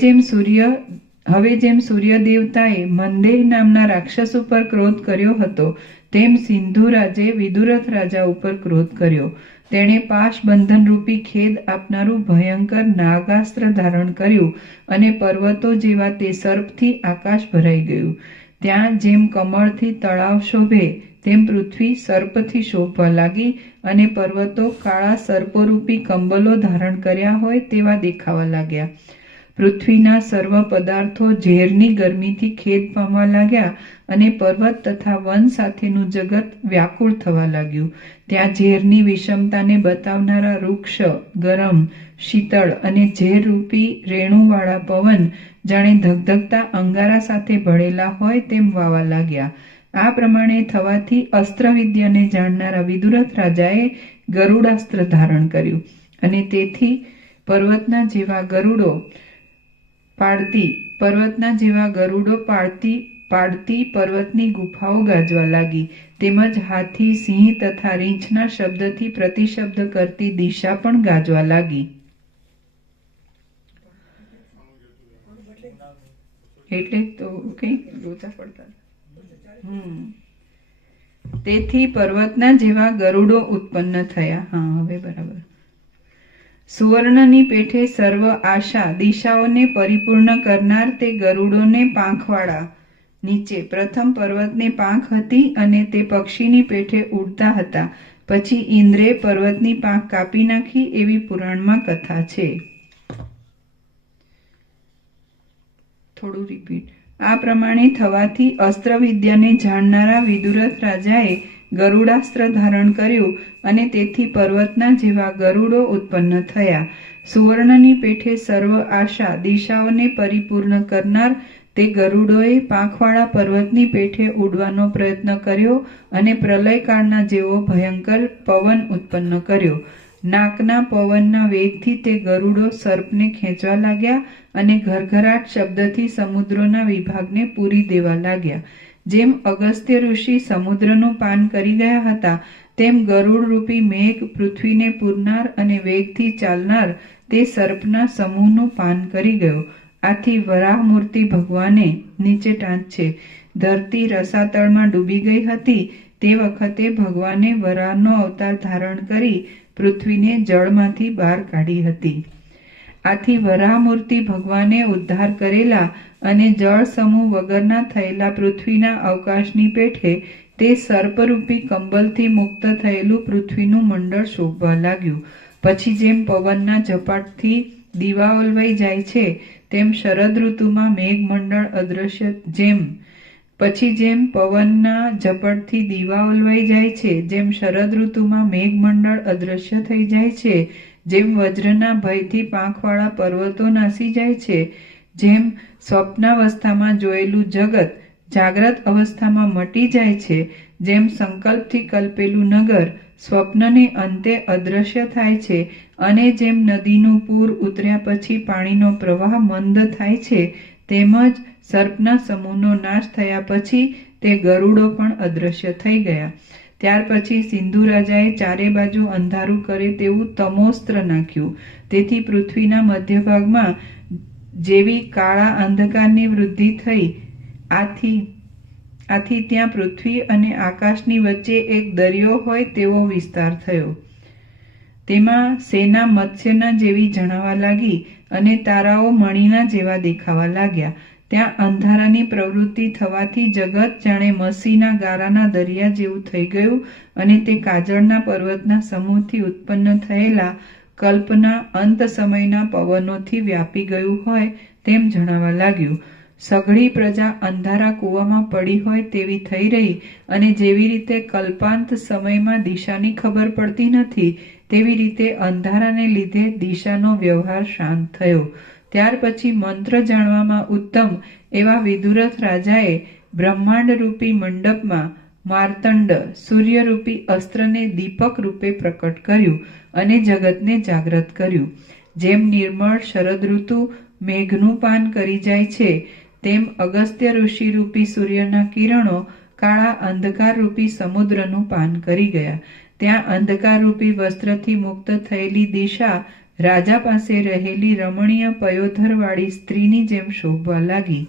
જેમ સૂર્ય દેવતાએ મંદેહ નામના રાક્ષસ ઉપર ક્રોધ કર્યો હતો, તેમ સિંધુ રાજે વિદુરથ રાજા ઉપર ક્રોધ કર્યો. તેણે પાશ બંધનરૂપી ખેદ આપનારું ભયંકર નાગાસ્ત્ર ધારણ કર્યું અને પર્વતો જેવા તે સર્પથી આકાશ ભરાઈ ગયું. ત્યાં જેમ કમળથી તળાવ શોભે તેમ પૃથ્વી સર્પથી શોભવા લાગી અને પર્વતો કાળા સર્પોરૂપી કંબલો ધારણ કર્યા હોય તેવા દેખાવા લાગ્યા. પૃથ્વીના સર્વ પદાર્થો ઝેરની ગરમીથી ખેદ પામવા લાગ્યા અને પર્વત તથા વન સાથેનું જગત વ્યાકુળ થવા લાગ્યું. ત્યાં ઝેરની વિષમતાને બતાવનારા વૃક્ષ ગરમ, શીતળ અને ઝેરરૂપી રેણુવાળા પવન જાણે ધગધગતા અંગારા સાથે ભળેલા હોય તેમ વાવા લાગ્યા. આ પ્રમાણે થવાથી અસ્ત્રવિદ્યાને જાણનારા વિદુરથ રાજાએ ગરુડાસ્ત્ર ધારણ કર્યું અને તેથી પર્વતના જેવા ગરુડો પાડતી પર્વતની ગુફાઓ ગાજવા લાગી. તેમજ હાથી, સિંહ તથા રીંછના શબ્દથી પ્રતિશબ્દ કરતી દિશા પણ ગાજવા લાગી. એટલે તો કઈ લોચા પડતા. તેથી પર્વતના જેવા ગરુડો ઉત્પન્ન થયા. હા, હવે બરાબર. સુવર્ણની પેઠે સર્વ આશા દિશાઓને પરિપૂર્ણ કરનાર તે ગરુડોને પાંખવાળા. નીચે પ્રથમ પર્વતને પાંખ હતી અને તે પક્ષીની પેઠે ઉડતા હતા. પછી ઇન્દ્રે પર્વતની પાંખ કાપી નાખી એવી પુરાણમાં કથા છે. થોડું રિપીટ. આ પ્રમાણે થવાથી અસ્ત્રવિદ્યાને જાણનારા વિદુરથ રાજાએ ગરુડાસ્ત્ર ધારણ કર્યું અને તેથી પર્વતના જેવા ગરુડો ઉત્પન્ન થયા. સુવર્ણની પેઠે સર્વ આશા દિશાઓને પરિપૂર્ણ કરનાર તે ગરુડોએ પાંખવાળા પર્વતની પેઠે ઉડવાનો પ્રયત્ન કર્યો અને પ્રલયકાળના જેવો ભયંકર પવન ઉત્પન્ન કર્યો. નાકના પવનના વેગથી તે ગરુડો સર્પને ખેંચવા લાગ્યા અને ઘરઘરાટ શબ્દથી સમુદ્રોના વિભાગને પૂરી દેવા લાગ્યા. જેમ અગસ્ત્ય ઋષિ સમુદ્રનું પાન કરી ગયા હતા, તેમ ગરુડ રૂપી મેઘ પૃથ્વીને પૂરનાર અને વેગથી ચાલનાર તે સર્પના સમૂહનું પાન કરી ગયો. આથી વરાહ મૂર્તિ ભગવાને, નીચે ટાંચ છે, ધરતી રસાતળમાં ડૂબી ગઈ હતી તે વખતે ભગવાને વરાહનો અવતાર ધારણ કરી પૃથ્વીને જળમાંથી બહાર કાઢી હતી. આથી વરાહમૂર્તિ ભગવાને ઉદ્ધાર કરેલા અને જળ સમૂહ વગરના થયેલા પૃથ્વીના અવકાશની પેઠે તે સર્પરૂપી કંબલથી મુક્ત થયેલું પૃથ્વીનું મંડળ શોભવા લાગ્યું. પછી જેમ પવનના ઝપાટથી દીવા ઓલવાઈ જાય છે તેમ શરદ ઋતુમાં મેઘમંડળ અદ્રશ્ય જેમ પવનના ઝપટથી દીવા ઓલવાઈ જાય છે, જેમ શરદ ઋતુમાં મેઘમંડળ અદ્રશ્ય થઈ જાય છે, જેમ વજ્રના ભયથી પાંખવાળા પર્વતો નાસી જાય છે, જેમ સ્વપ્નાવસ્થામાં જોયેલું જગત જાગ્રત અવસ્થામાં મટી જાય છે, જેમ સંકલ્પથી કલ્પેલું નગર સ્વપ્નને અંતે અદ્રશ્ય થાય છે અને જેમ નદીનું પૂર ઉતર્યા પછી પાણીનો પ્રવાહ મંદ થાય છે, તેમજ સર્પના સમૂહનો નાશ થયા પછી તે ગરુડો પણ અદ્રશ્ય થઈ ગયા. ત્યાર પછી સિંધુ રાજાએ ચારે બાજુ અંધારું કરે તેવું તમોસ્ત્ર નાખ્યું. તેથી પૃથ્વીના મધ્યભાગમાં જેવી કાળા અંધકારની વૃદ્ધિ થઈ, આથી ત્યાં પૃથ્વી અને આકાશની વચ્ચે એક દરિયો હોય તેવો વિસ્તાર થયો. તેમાં સેના મત્સ્યના જેવી જણાવા લાગી અને તારાઓ મણીના જેવા દેખાવા લાગ્યા. ત્યાં અંધારાની પ્રવૃત્તિ થવાથી જગત જાણે મસીના ગારાના દરિયા જેવું થઈ ગયું અને તે કાજળના પર્વતના સમૂહથી ઉત્પન્ન થયેલા કલ્પના અંત સમયના પવનોથી વ્યાપી ગયું હોય તેમ જણાવા લાગ્યું. સઘળી પ્રજા અંધારા કૂવામાં પડી હોય તેવી થઈ રહી અને જેવી રીતે કલ્પાંત સમયમાં દિશાની ખબર પડતી નથી તેવી રીતે અંધારાને લીધે દિશાનો વ્યવહાર શાંત થયો. ત્યાર પછી મંત્ર જાણવામાં ઉત્તમ એવા વિદુરથ રાજાએ બ્રહ્માંડરૂપી મંડપમાં માર્તંડ સૂર્યરૂપી અસ્ત્રને દીપક રૂપે પ્રકટ કર્યું અને જગતને જાગ્રત કર્યું. જેમ નિર્મળ શરદ ઋતુ મેઘનું પાન કરી જાય છે તેમ અગસ્ત્ય ઋષિ રૂપી સૂર્યના કિરણો કાળા અંધકાર રૂપી સમુદ્રનું પાન કરી ગયા. ત્યાં અંધકાર રૂપી વસ્ત્રથી મુક્ત થયેલી દિશા રાજા પાસે રહેલી રમણીય પયોધરવાળી સ્ત્રીની જેમ શોભવા લાગી.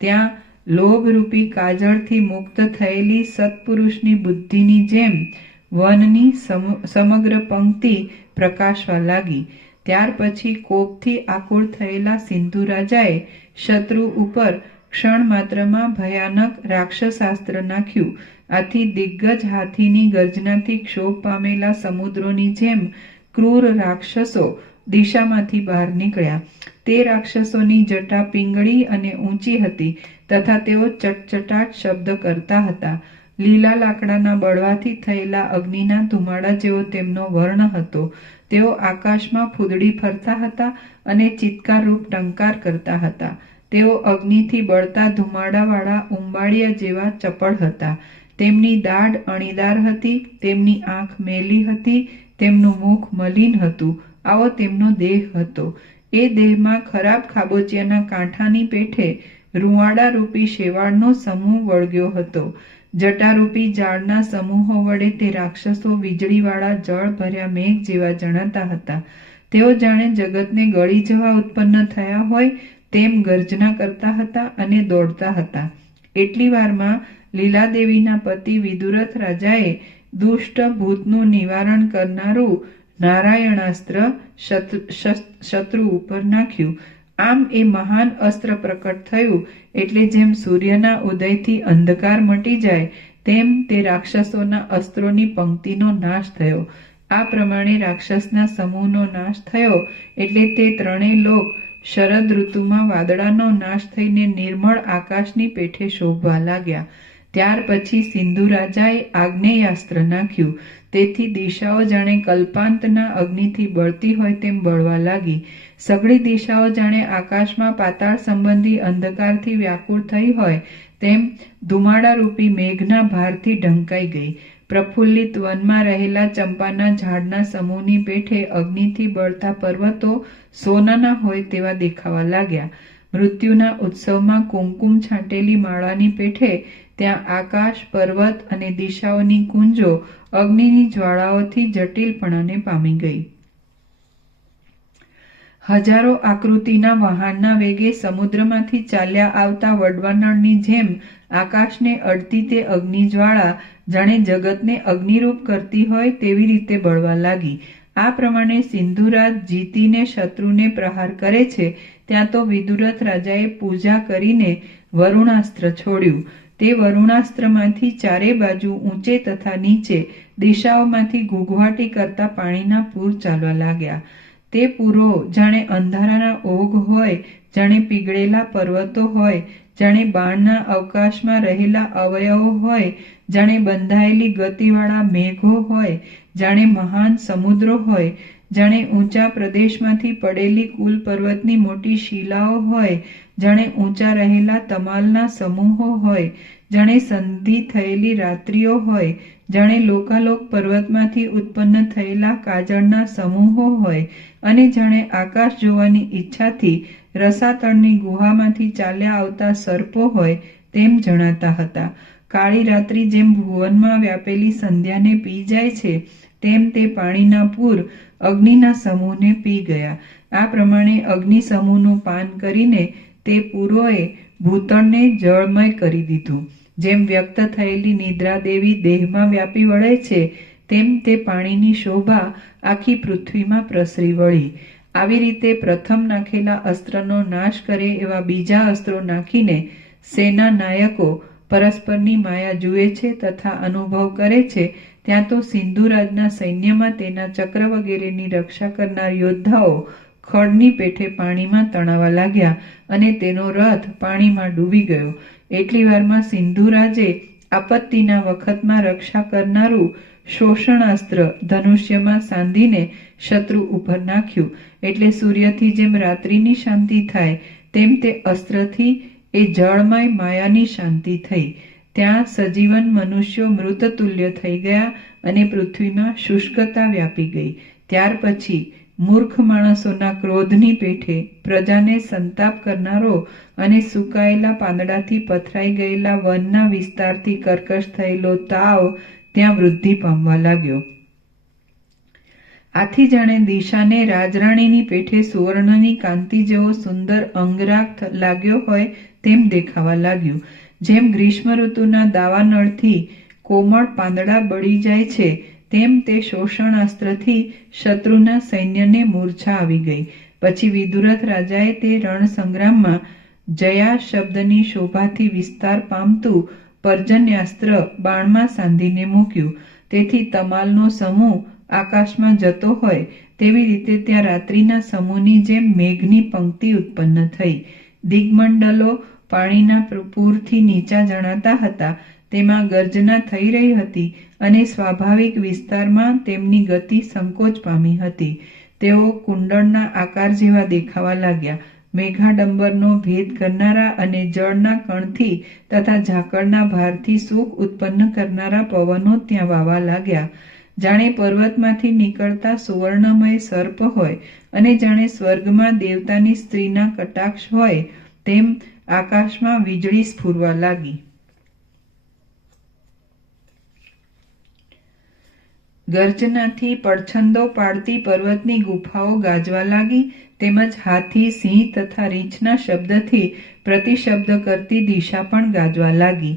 ત્યાં લોભરૂપી કાજળથી મુક્ત થયેલી સત્પુરુષની બુદ્ધિની જેમ વનની સમગ્ર પંક્તિ પ્રકાશવા લાગી. ત્યાર પછી કોપથી આકુળ થયેલા સિંધુ રાજાએ શત્રુ ઉપર ક્ષણ માત્રમાં ભયાનક રાક્ષસાસ્ત્ર નાખ્યું. આથી દિગ્ગજ હાથીની ગર્જનાથી ક્ષોભ પામેલા સમુદ્રોની જેમ ક્રૂર રાક્ષસો દિશામાંથી બહાર નીકળ્યા. તે રાક્ષસોની જટા પીંગળી અને ઊંચી હતી તથા તેઓ ચટચટાટ શબ્દ કરતા હતા. લીલા લાકડાના બળવાથી થયેલા અગ્નિના ધુમાડા જેવો તેમનો વર્ણ હતો. તેઓ આકાશમાં ફૂદડી ફરતા હતા અને ચિત્કારરૂપ ટંકાર કરતા હતા. તેઓ અગ્નિથી બળતા ધુમાડાવાળા ઉંબાડિયા જેવા ચપળ હતા. તેમની દાઢ અણીદાર હતી, તેમની આંખ મેલી હતી, તેમનું મુખ મલિન હતું. આવો તેમનો દેહ હતો. એ દેહમાં ખરાબ ખાબોચિયાના કાંઠાની પેઠે રૂંવાડા રૂપી શેવાળનો સમૂહ વળગ્યો હતો. જટારૂપી જાળના સમૂહો વડે તે રાક્ષસો વીજળીવાળા જળ ભર્યા મેઘ જેવા જણાતા હતા. તેઓ જાણે જગતને ગળી જવા ઉત્પન્ન થયા હોય તેમ ગર્જના કરતા હતા અને દોડતા હતા. એટલી વારમાં લીલાદેવીના પતિ વિદુરથ રાજાએ દુષ્ટ ભૂતનું નિવારણ કરનારું નારાયણાસ્ત્ર શત્રુ ઉપર નાખ્યું. આમ એ મહાન અસ્ત્ર પ્રકટ થયું એટલે જેમ સૂર્યના ઉદયથી અંધકાર મટી જાય તેમ તે રાક્ષસોના અસ્ત્રોની પંક્તિનો નાશ થયો. આ પ્રમાણે રાક્ષસના સમૂહનો નાશ થયો એટલે તે ત્રણેય લોક શરદ ઋતુમાં વાદળાનો નાશ થઈને નિર્મળ આકાશની પેઠે શોભવા લાગ્યા. ત્યાર પછી સિંધુ રાજાએ આગ્નેયાસ્ત્ર નાખ્યું. તેથી દિશાઓ જાણે કલ્પાંતના અગ્નિથી બળતી હોય તેમ બળવા લાગી. સઘળી દિશાઓ જાણે આકાશમાં પાતાળ સંબંધી અંધકારથી વ્યાકુળ થઈ હોય તેમ ધુમાડારૂપી મેઘના ભારથી ઢંકાઈ ગઈ. પ્રફુલ્લિત વનમાં રહેલા ચંપાના ઝાડના સમૂહની પેઠે અગ્નિથી બળતા પર્વતો સોનાના હોય તેવા દેખાવા લાગ્યા. મૃત્યુના ઉત્સવમાં કુમકુમ છાંટેલી માળાની પેઠે ત્યાં આકાશ, પર્વત અને દિશાઓની કુંજો અગ્નિની જ્વાળાઓથી જટિલપણાને પામી ગઈ. હજારો આકૃતિના વહાણના વેગે સમુદ્રમાંથી ચાલ્યા આવતા વડવાનળની જેમ આકાશને અડતી તે અગ્નિજ્વાળા જાણે જગતને અગ્નિરૂપ કરતી હોય તેવી રીતે બળવા લાગી. આ પ્રમાણે સિંધુરાજ જીતીને શત્રુને પ્રહાર કરે છે ત્યાં તો વિદુરથ રાજાએ પૂજા કરીને વરુણાસ્ત્ર છોડ્યું. તે વરુણાસ્ત્રમાંથી ચારે બાજુ ઊંચે તથા નીચે દિશાઓમાંથી ઘૂઘવાટી કરતા પાણીના પૂર ચાલવા લાગ્યા. તે પૂરો જાણે અંધારાના ઓઘ હોય, જાણે પીગળેલા પર્વતો હોય, જાણે બાણના અવકાશમાં રહેલા અવયવો હોય, જાણે બંધાયેલી ગતિવાળા મેઘો હોય, જાણે મહાન સમુદ્રો હોય, જાણે ઊંચા પ્રદેશમાંથી પડેલી કુલ પર્વતની મોટી શિલાઓ હોય, જાણે ઊંચા રહેલા તમાલના સમૂહો હોય, જાણે સંધિ થયેલી રાત્રિઓ હોય, જાણે લોકાલોક પર્વતમાંથી ઉત્પન્ન થયેલા કાજળના સમૂહો હોય અને જાણે આકાશ જોવાની ઈચ્છાથી રસાતળની ગુહામાંથી ચાલ્યા આવતા સર્પો હોય તેમ જણાતા હતા. કાળી રાત્રિ જેમ ભુવનમાં વ્યાપેલી સંધ્યાને પી જાય છે તેમ તે પાણીના પૂર અગ્નિના સમૂહને પી ગયા. આ પ્રમાણે અગ્નિ સમૂહનું પાન કરીને તે પૂરોએ ભૂતળને જળમય કરી દીધું. જેમ વ્યક્ત થયેલી નિદ્રા દેવી દેહમાં વ્યાપી વળે છે તેમ તે પાણીની શોભા આખી પૃથ્વીમાં પ્રસરી વળી. આવી રીતે પ્રથમ નાખેલા અસ્ત્રનો નાશ કરે એવા બીજા અસ્ત્રો નાખીને સેના નાયકો પરસ્પરની માયા જુએ છે તથા અનુભવ કરે છે. ત્યાં તો સિંધુરાજના સૈન્યમાં તેના ચક્ર વગેરેની રક્ષા કરનાર યોદ્ધાઓ ખડની પેઠે પાણીમાં તણાવા લાગ્યા અને તેનો રથ પાણીમાં ડૂબી ગયો. એટલી વારમાં સિંધુરાજે આપત્તિના વખતમાં રક્ષા કરનારું શોષણાસ્ત્ર ધનુષ્યમાં સાંધીને શત્રુ ઉપર નાખ્યું. એટલે સૂર્યથી જેમ રાત્રિની શાંતિ થાય તેમ તે અસ્ત્રથી એ જળમય માયાની શાંતિ થઈ. ત્યાં સજીવન મનુષ્યો મૃતતુલ્ય થઈ ગયા અને પૃથ્વીમાં શુષ્કતા વ્યાપી ગઈ. ત્યાર પછી મૂર્ખ માણસોના ક્રોધની પેઠે પ્રજાને સંતાપ કરનારો અને સુકાયેલા પાંદડાથી પથરાઈ ગયેલા વનના વિસ્તારથી કર્કશ થયેલો તાવ ત્યાં વૃદ્ધિ પામવા લાગ્યો. આથી જાણે દિશાને રાજરાણીની પેઠે સુવર્ણની કાંતિ જેવો સુંદર અંગરાગ લાગ્યો હોય તેમ દેખાવા લાગ્યું. જેમ ગ્રીષ્મ ઋતુના દાવાનળથી કોમળ પાંદડા બળી જાય છે તેમ તે શોષણાસ્ત્રથી શત્રુના સૈન્યને મૂર્છા આવી ગઈ. પછી વિદુરથ રાજાએ તે રણ સંગ્રામમાં જયા શબ્દની શોભાથી વિસ્તાર પામતું પર્જન્યાસ્ત્ર બાણમાં સાંધીને મૂક્યું. તેથી તમાલનો સમૂહ આકાશમાં જતો હોય તેવી રીતે ત્યાં રાત્રિના સમૂહની જેમ મેઘની પંક્તિ ઉત્પન્ન થઈ. દિગ્મંડલો પાણીના પૂરથી નીચા જણાતા હતા. તેમાં ગર્જના થઈ રહી હતી અને સ્વાભાવિક વિસ્તારમાં તેમની ગતિ સંકોચ પામી હતી. તેઓ કુંડળના આકાર જેવા દેખાવા લાગ્યા. મેઘાડંબરનો ભેદ કરનારા અને જળના કણથી તથા ઝાકળના ભારથી સુખ ઉત્પન્ન કરનારા પવનો ત્યાં વાવા લાગ્યા. જાણે પર્વતમાંથી નીકળતા સુવર્ણમય સર્પ હોય અને જાણે સ્વર્ગમાં દેવતાની સ્ત્રીના કટાક્ષ હોય તેમ આકાશમાં વીજળી સ્ફુરવા લાગી. ગર્જનાથી પડછંદો પાડતી પર્વતની ગુફાઓ ગાજવા લાગી. તેમજ હાથી, સિંહ તથા રીંછના શબ્દથી પ્રતિશબ્દ કરતી દિશા પણ ગાજવા લાગી.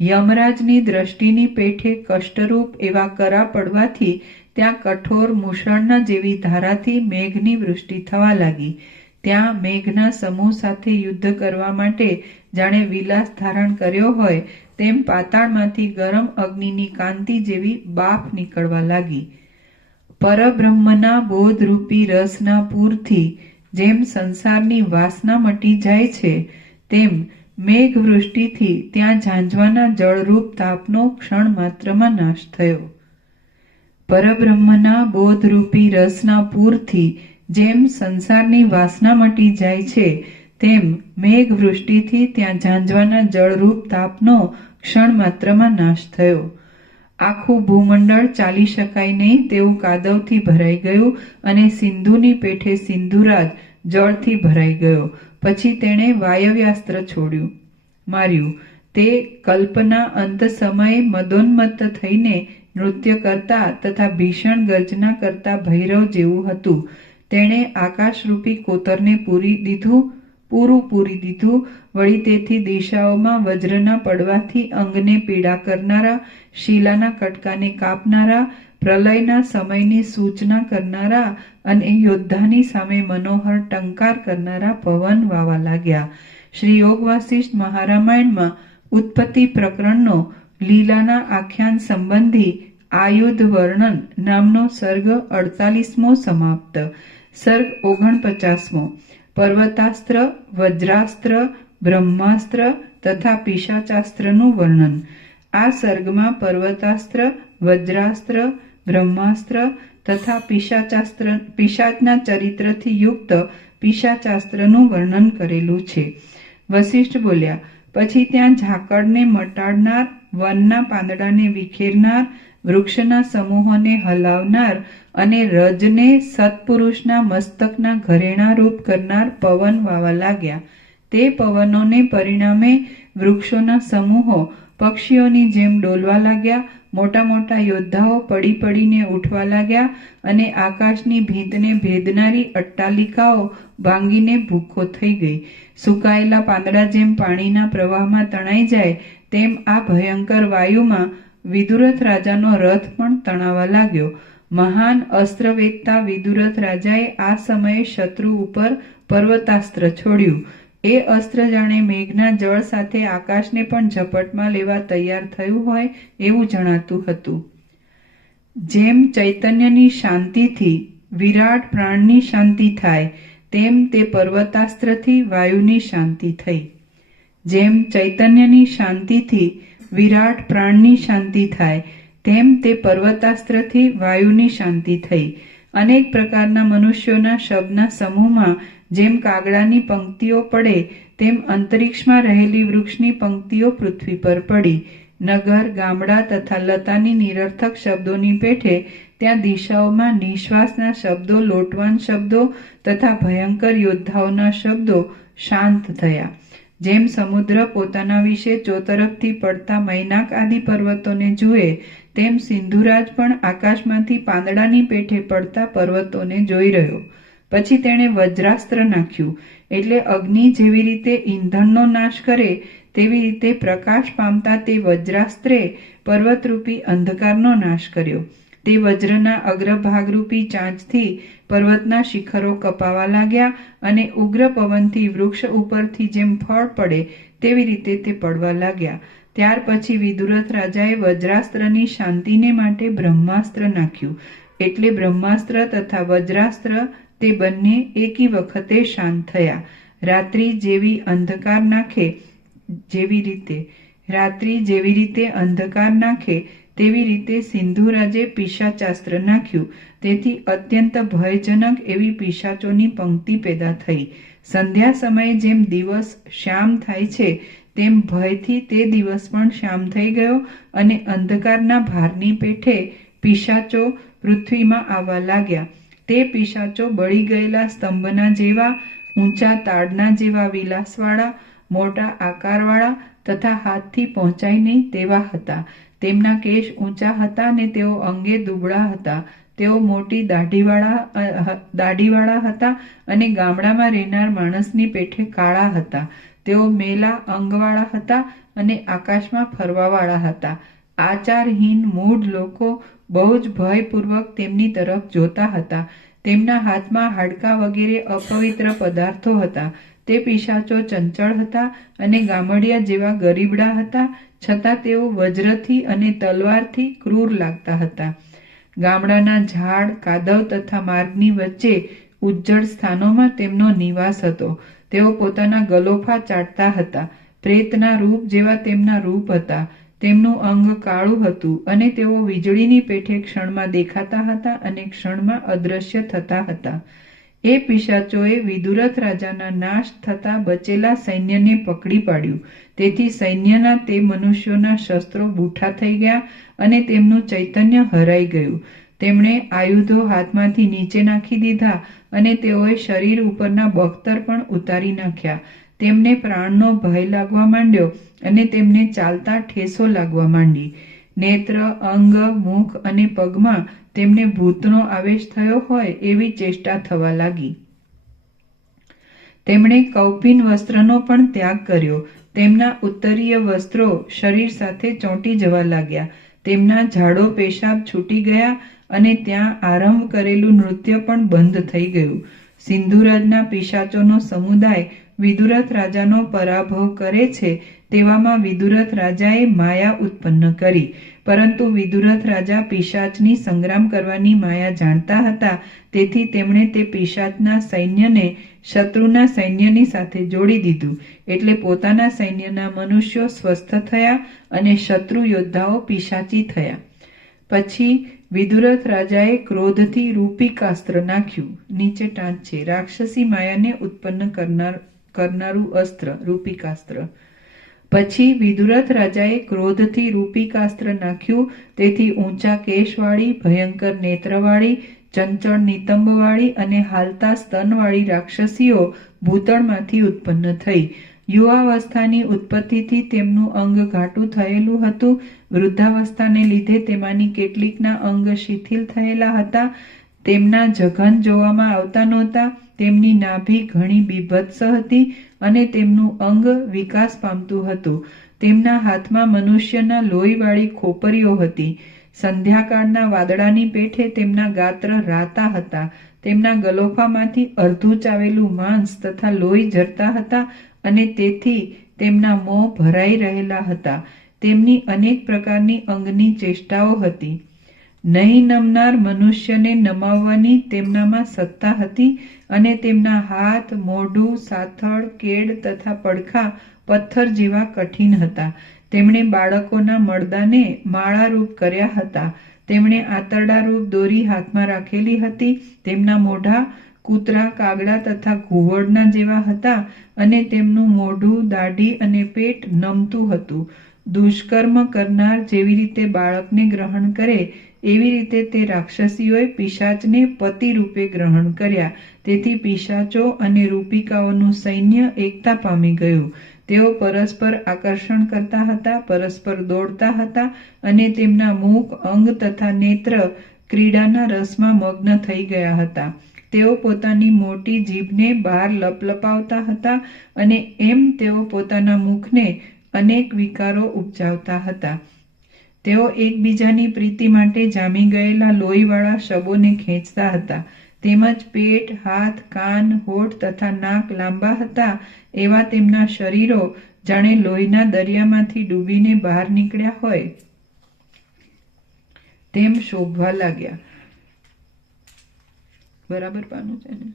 યમરાજની દ્રષ્ટિની પેઠે કષ્ટરૂપ એવા કરા પડવાથી ત્યાં કઠોર મુષળના જેવી ધારાથી મેઘની વૃષ્ટિ થવા લાગી. ત્યાં મેઘના સમૂહ સાથે યુદ્ધ કરવા માટે જાણે વિલાસ ધારણ કર્યો હોય તેમ પાતાળમાંથી ગરમ અગ્નિની કાંતિ જેવી બાફ નીકળવા લાગી. પરબ્રહ્મના બોધરૂપી રસના પૂરથી જેમ સંસારની વાસના મટી જાય છે તેમ મેઘવૃષ્ટિથી ત્યાં ઝાંઝવાના જળરૂપ તાપનો ક્ષણ માત્રમાં નાશ થયો. પરબ્રહ્મના બોધરૂપી રસના પૂરથી જેમ સંસારની વાસના મટી જાય છે તેમ મેઘવૃષ્ટિથી ત્યાં ઝાંઝવાના જળરૂપ તાપનો ક્ષણ માત્રમાં નાશ થયો. આખું ભૂમંડળ ચાલી શકાય નહીં તેવું કાદવથી ભરાઈ ગયું અને સિંધુની પેઠે સિંધુરાજ જળથી ભરાઈ ગયો. પછી તેણે વાયવ્યાસ્ત્ર છોડ્યું, માર્યું. તે કલ્પના અંત સમયે મદોન્મત્ત થઈને નૃત્ય કરતા તથા ભીષણ ગર્જના કરતા ભૈરવ જેવું હતું. તેણે આકાશરૂપી કોતરને પૂરું પૂરી દીધું. વળી તેથી દિશાઓમાં વજ્રના પડવાથી અંગને પીડા કરનારા, શિલાના કટકાને કાપનારા, પ્રલયના સમયની સૂચના કરનારા અને યોદ્ધાની સામે મનોહર ટંકાર કરનારા પવન વાવા લાગ્યા. શ્રી યોગ વાસિષ્ઠ મહારામાયણમાં ઉત્પત્તિ પ્રકરણનો લીલાના આખ્યાન સંબંધી આયુધ વર્ણન નામનો સર્ગ 48મો સમાપ્ત. સર્ગ 49મો. પર્વતાસ્ત્ર, વજ્રાસ્ત્ર, બ્રહ્માસ્ત્ર તથા પિશાચાસ્ત્રનું વર્ણન. આ સર્ગમાં પર્વતાસ્ત્ર, વજ્રાસ્ત્ર, બ્રહ્માસ્ત્ર તથા પિશાચના ચરિત્રથી યુક્ત પિશાચાસ્ત્રનું વર્ણન કરેલું છે. વશિષ્ઠ બોલ્યા, પછી ત્યાં ઝાકળને મટાડનાર, વનના પાંદડાને વિખેરનાર, વૃક્ષના સમૂહોને હલાવનાર અને રજને સત્પુરુષના મસ્તકના ઘરેણા રૂપ કરનાર પવન વાવા લાગ્યા. તે પવનોને પરિણામે વૃક્ષોના સમૂહો પક્ષીઓની જેમ ડોલવા લાગ્યા. મોટા મોટા યોદ્ધાઓ પડી પડીને ઉઠવા લાગ્યા અને આકાશની ભીંતને ભેદનારી અટ્ટાલિકાઓ ભાંગીને ભૂખો થઈ ગઈ. સુકાયેલા પાંદડા જેમ પાણીના પ્રવાહમાં તણાઈ જાય તેમ આ ભયંકર વાયુમાં વિદુરથ રાજાનો રથ પણ તણાવા લાગ્યો. મહાન અસ્ત્રવેત્તા વિદુરથ રાજાએ આ સમયે શત્રુ ઉપર પર્વતાસ્ત્ર છોડ્યું. એ અસ્ત્ર જાણે મેઘના જળ સાથે આકાશને પણ ઝપટમાં લેવા તૈયાર થયું હોય એવું જણાતું હતું. જેમ ચૈતન્યની શાંતિથી વિરાટ પ્રાણની શાંતિ થાય તેમ તે પર્વતાસ્ત્રથી વાયુની શાંતિ થઈ. જેમ ચૈતન્યની શાંતિથી વિરાટ પ્રાણની શાંતિ થાય તેમ તે પર્વતાસ્ત્રથી વાયુની શાંતિ થઈ. અનેક પ્રકારના મનુષ્યોના શબ્દના સમૂહમાં જેમ કાગડાની પંક્તિઓ પડે તેમ અંતરિક્ષમાં રહેલી વૃક્ષની પંક્તિઓ પૃથ્વી પર પડી. નગર, ગામડા તથા લતાની નિરર્થક શબ્દોની પેઠે ત્યાં દિશાઓમાં નિશ્વાસના શબ્દો, લોટવાન શબ્દો તથા ભયંકર યોદ્ધાઓના શબ્દો શાંત થયા. જેમ સમુદ્ર પોતાના વિશે ચોતરફથી પડતા મૈનાક આદિ પર્વતોને જુએ તેમ સિંધુરાજ પણ આકાશમાંથી પાંદડાની પેઠે પડતા પર્વતોને જોઈ રહ્યો. પછી તેણે વજ્રાસ્ત્ર નાખ્યું, એટલે અગ્નિ જેવી રીતે ઈંધણનો નાશ કરે તેવી રીતે પ્રકાશ પામતા તે વજ્રાસ્ત્રે પર્વતરૂપી અંધકારનો નાશ કર્યો. તે વજ્રના અગ્રભાગરૂપી ચાંચથી પર્વતના શિખરો કપાવા લાગ્યા અને ઉગ્ર પવનથી વૃક્ષ ઉપરથી જેમ ફળ પડે તેવી રીતે તે પડવા લાગ્યા. ત્યાર પછી વિદુરથ રાજાએ વજ્રાસ્ત્રની શાંતિને માટે બ્રહ્માસ્ત્ર નાખ્યું, એટલે બ્રહ્માસ્ત્ર તથા વજ્રાસ્ત્ર તે બંને એકી વખતે શાંત થયા. રાત્રિ જેવી રીતે અંધકાર નાખે તેવી રીતે સિંધુરાજે પિશાચાસ્ત્ર નાખ્યું. તેથી અત્યંત ભયજનક એવી પિશાચોની પંક્તિ પેદા થઈ. સંધ્યા સમયે જેમ દિવસ શ્યામ થાય છે તેમ ભયથી તે દિવસ પણ શ્યામ થઈ ગયો અને અંધકારના ભારની પેઠે પિશાચો પૃથ્વીમાં આવવા લાગ્યા. તે પિશાચો બળી ગયેલા સ્તંભના જેવા, ઊંચા તાડના જેવા વિલાસવાળા, મોટા આકારવાળા તથા હાથથી પહોંચાય નહીં તેવા હતા. તેમના કેશ ઊંચા હતા ને તેઓ અંગે દુબળા હતા. તેઓ મોટી દાઢીવાળા હતા અને ગામડામાં રહેનાર માણસની પેઠે કાળા હતા. તેઓ મેલા અંગવાળા હતા અને આકાશમાં ફરવાવાળા હતા. આચારહીન મૂઢ લોકો બહુ જ ભયપૂર્વક તેમની તરફ જોતા હતા. તેમના હાથમાં હાડકાં વગેરે અપવિત્ર પદાર્થો હતા. તે પિશાચો ચંચળ હતા અને ગામડિયા જેવા ગરીબડા હતા, છતાં તેઓ વજ્રથી અને તલવારથી ક્રૂર લાગતા હતા. ગામડાના ઝાડ, કાદવ તથા માર્ગની વચ્ચે ઉજ્જડ સ્થાનોમાં તેમનો નિવાસ હતો. તેઓ પોતાના ગલોફા ચાટતા હતા. પ્રેતના રૂપ જેવા તેમના રૂપ હતા. તેમનું અંગ કાળું હતું અને તેઓ વીજળીની પેઠે ક્ષણમાં દેખાતા હતા અને ક્ષણમાં અદ્રશ્ય થતા હતા. એ પિશાચોએ વિદુરથ રાજાના નાશ થતા બચેલા સૈન્યને પકડી પાડ્યું. તેથી સૈન્યના તે મનુષ્યોના શસ્ત્રો બૂઠા થઈ ગયા અને તેમનું ચૈતન્ય હરાઈ ગયું. તેમણે આયુધો હાથમાંથી નીચે નાખી દીધા અને તેઓએ શરીર ઉપરના બખ્તર પણ ઉતારી નાખ્યા. તેમને પ્રાણનો ભય લાગવા માંડ્યો અને તેમને ચાલતા ઠેસો લાગવા માંડી. નેત્ર, અંગ, મુખ અને પગમાં તેમને ભૂતનો આવેશ થયો હોય એવી ચેષ્ટા થવા લાગી. તેમણે કૌપિન વસ્ત્રનો પણ ત્યાગ કર્યો. તેમના ઉત્તરીય વસ્ત્રો શરીર સાથે ચોંટી જવા લાગ્યા. તેમના ઝાડો પેશાબ છૂટી ગયા અને ત્યાં આરંભ કરેલું નૃત્ય પણ બંધ થઈ ગયું. સિંધુરાજના પિશાચોનો સમુદાય વિદુરથ રાજાનો પરાભવ કરે છે તેવામાં વિદુરથ રાજાએ માયા ઉત્પન્ન કરી. પરંતુ વિદુરથ રાજા પિશાચની સંગ્રામ કરવાની માયા જાણતા હતા. તેથી તેમણે તે પિશાચના સૈન્યને શત્રુના સૈન્યની સાથે જોડી દીધું. એટલે પોતાના સૈન્યના મનુષ્યો સ્વસ્થ થયા અને શત્રુ યોદ્ધાઓ પિશાચી થયા. પછી વિદુરથ રાજાએ ક્રોધથી રૂપિકાસ્ત્ર નાખ્યું. નીચે ટાંચ છે. રાક્ષસી માયાને ઉત્પન્ન કરનારું અસ્ત્ર રૂપિકાસ્ત્ર. પછી વિદુરથ રાજાએ ક્રોધથી રૂપિકાસ્ત્ર નાખ્યું. તેથી ઊંચા કેશવાળી, ભયંકર નેત્રવાળી, ચંચળ નિતંબવાળી અને હાલતા સ્તનવાળી રાક્ષસીઓ ભૂતળમાંથી ઉત્પન્ન થઈ. યુવાવસ્થાની ઉત્પત્તિથી તેમનું અંગ ઘાટું થયેલું હતું. વૃદ્ધાવસ્થાને લીધે તેમાંની કેટલીકના અંગ શિથિલ થયેલા હતા. તેમના જઘન જોવામાં આવતા નહોતા. તેમની નાભી ઘણી બીભત્સ હતી અને તેમનું અંગ વિકાસ પામતું હતું. તેમના હાથમાં મનુષ્યના લોહીવાળી ખોપરીઓ હતી. સંધ્યાકાળના વાદળાની પેઠે તેમના ગાત્ર રાતા હતા. તેમના ગલોફામાંથી અર્ધું ચાવેલું માંસ તથા લોહી ઝરતા હતા અને તેથી તેમના મોં ભરાઈ રહેલા હતા. તેમની અનેક પ્રકારની અંગની ચેષ્ટાઓ હતી. નહીં નમનાર મનુષ્યને નમાવવાની તેમનામાં સત્તા હતી અને તેમના હાથ, મોઢું, સાથળ, કેડ તથા પડખા પથ્થર જેવા કઠિન હતા. તેમણે બાળકોના મળદાને માળારૂપ કર્યા હતા. તેમણે આંતરડારૂપ દોરી હાથમાં રાખેલી હતી. તેમના મોઢા કૂતરા, કાગડા તથા ઘુવડના જેવા હતા અને તેમનું મોઢું, દાઢી અને પેટ નમતું હતું. દુષ્કર્મ કરનાર જેવી રીતે બાળકને ગ્રહણ કરે એવી રીતે તે રાક્ષસીઓએ પિશાચને પતિ રૂપે ગ્રહણ કર્યા. તેથી પિશાચો અને રૂપિકાઓનું સૈન્ય એકતા પામી ગયું. તેઓ પરસ્પર આકર્ષણ કરતા હતા, પરસ્પર દોડતા હતા અને તેમના મુખ, અંગ તથા નેત્ર ક્રીડાના રસમાં મગ્ન થઈ ગયા હતા. તેઓ પોતાની મોટી જીભને બહાર લપલપાવતા હતા અને એમ તેઓ પોતાના મુખને અનેક વિકારો ઉપજાવતા હતા. તેઓ એકબીજાની પ્રીતિ માટે જામી ગયેલા લોહીવાળા શબોને ખેંચતા હતા. તેમજ પેટ, હાથ, કાન, હોઠ તથા નાક લાંબા હતા એવા તેમના શરીરો જાણે લોહીના દરિયામાંથી ડૂબીને બહાર નીકળ્યા હોય તેમ શોભવા લાગ્યા. બરાબર પાનું છે ને?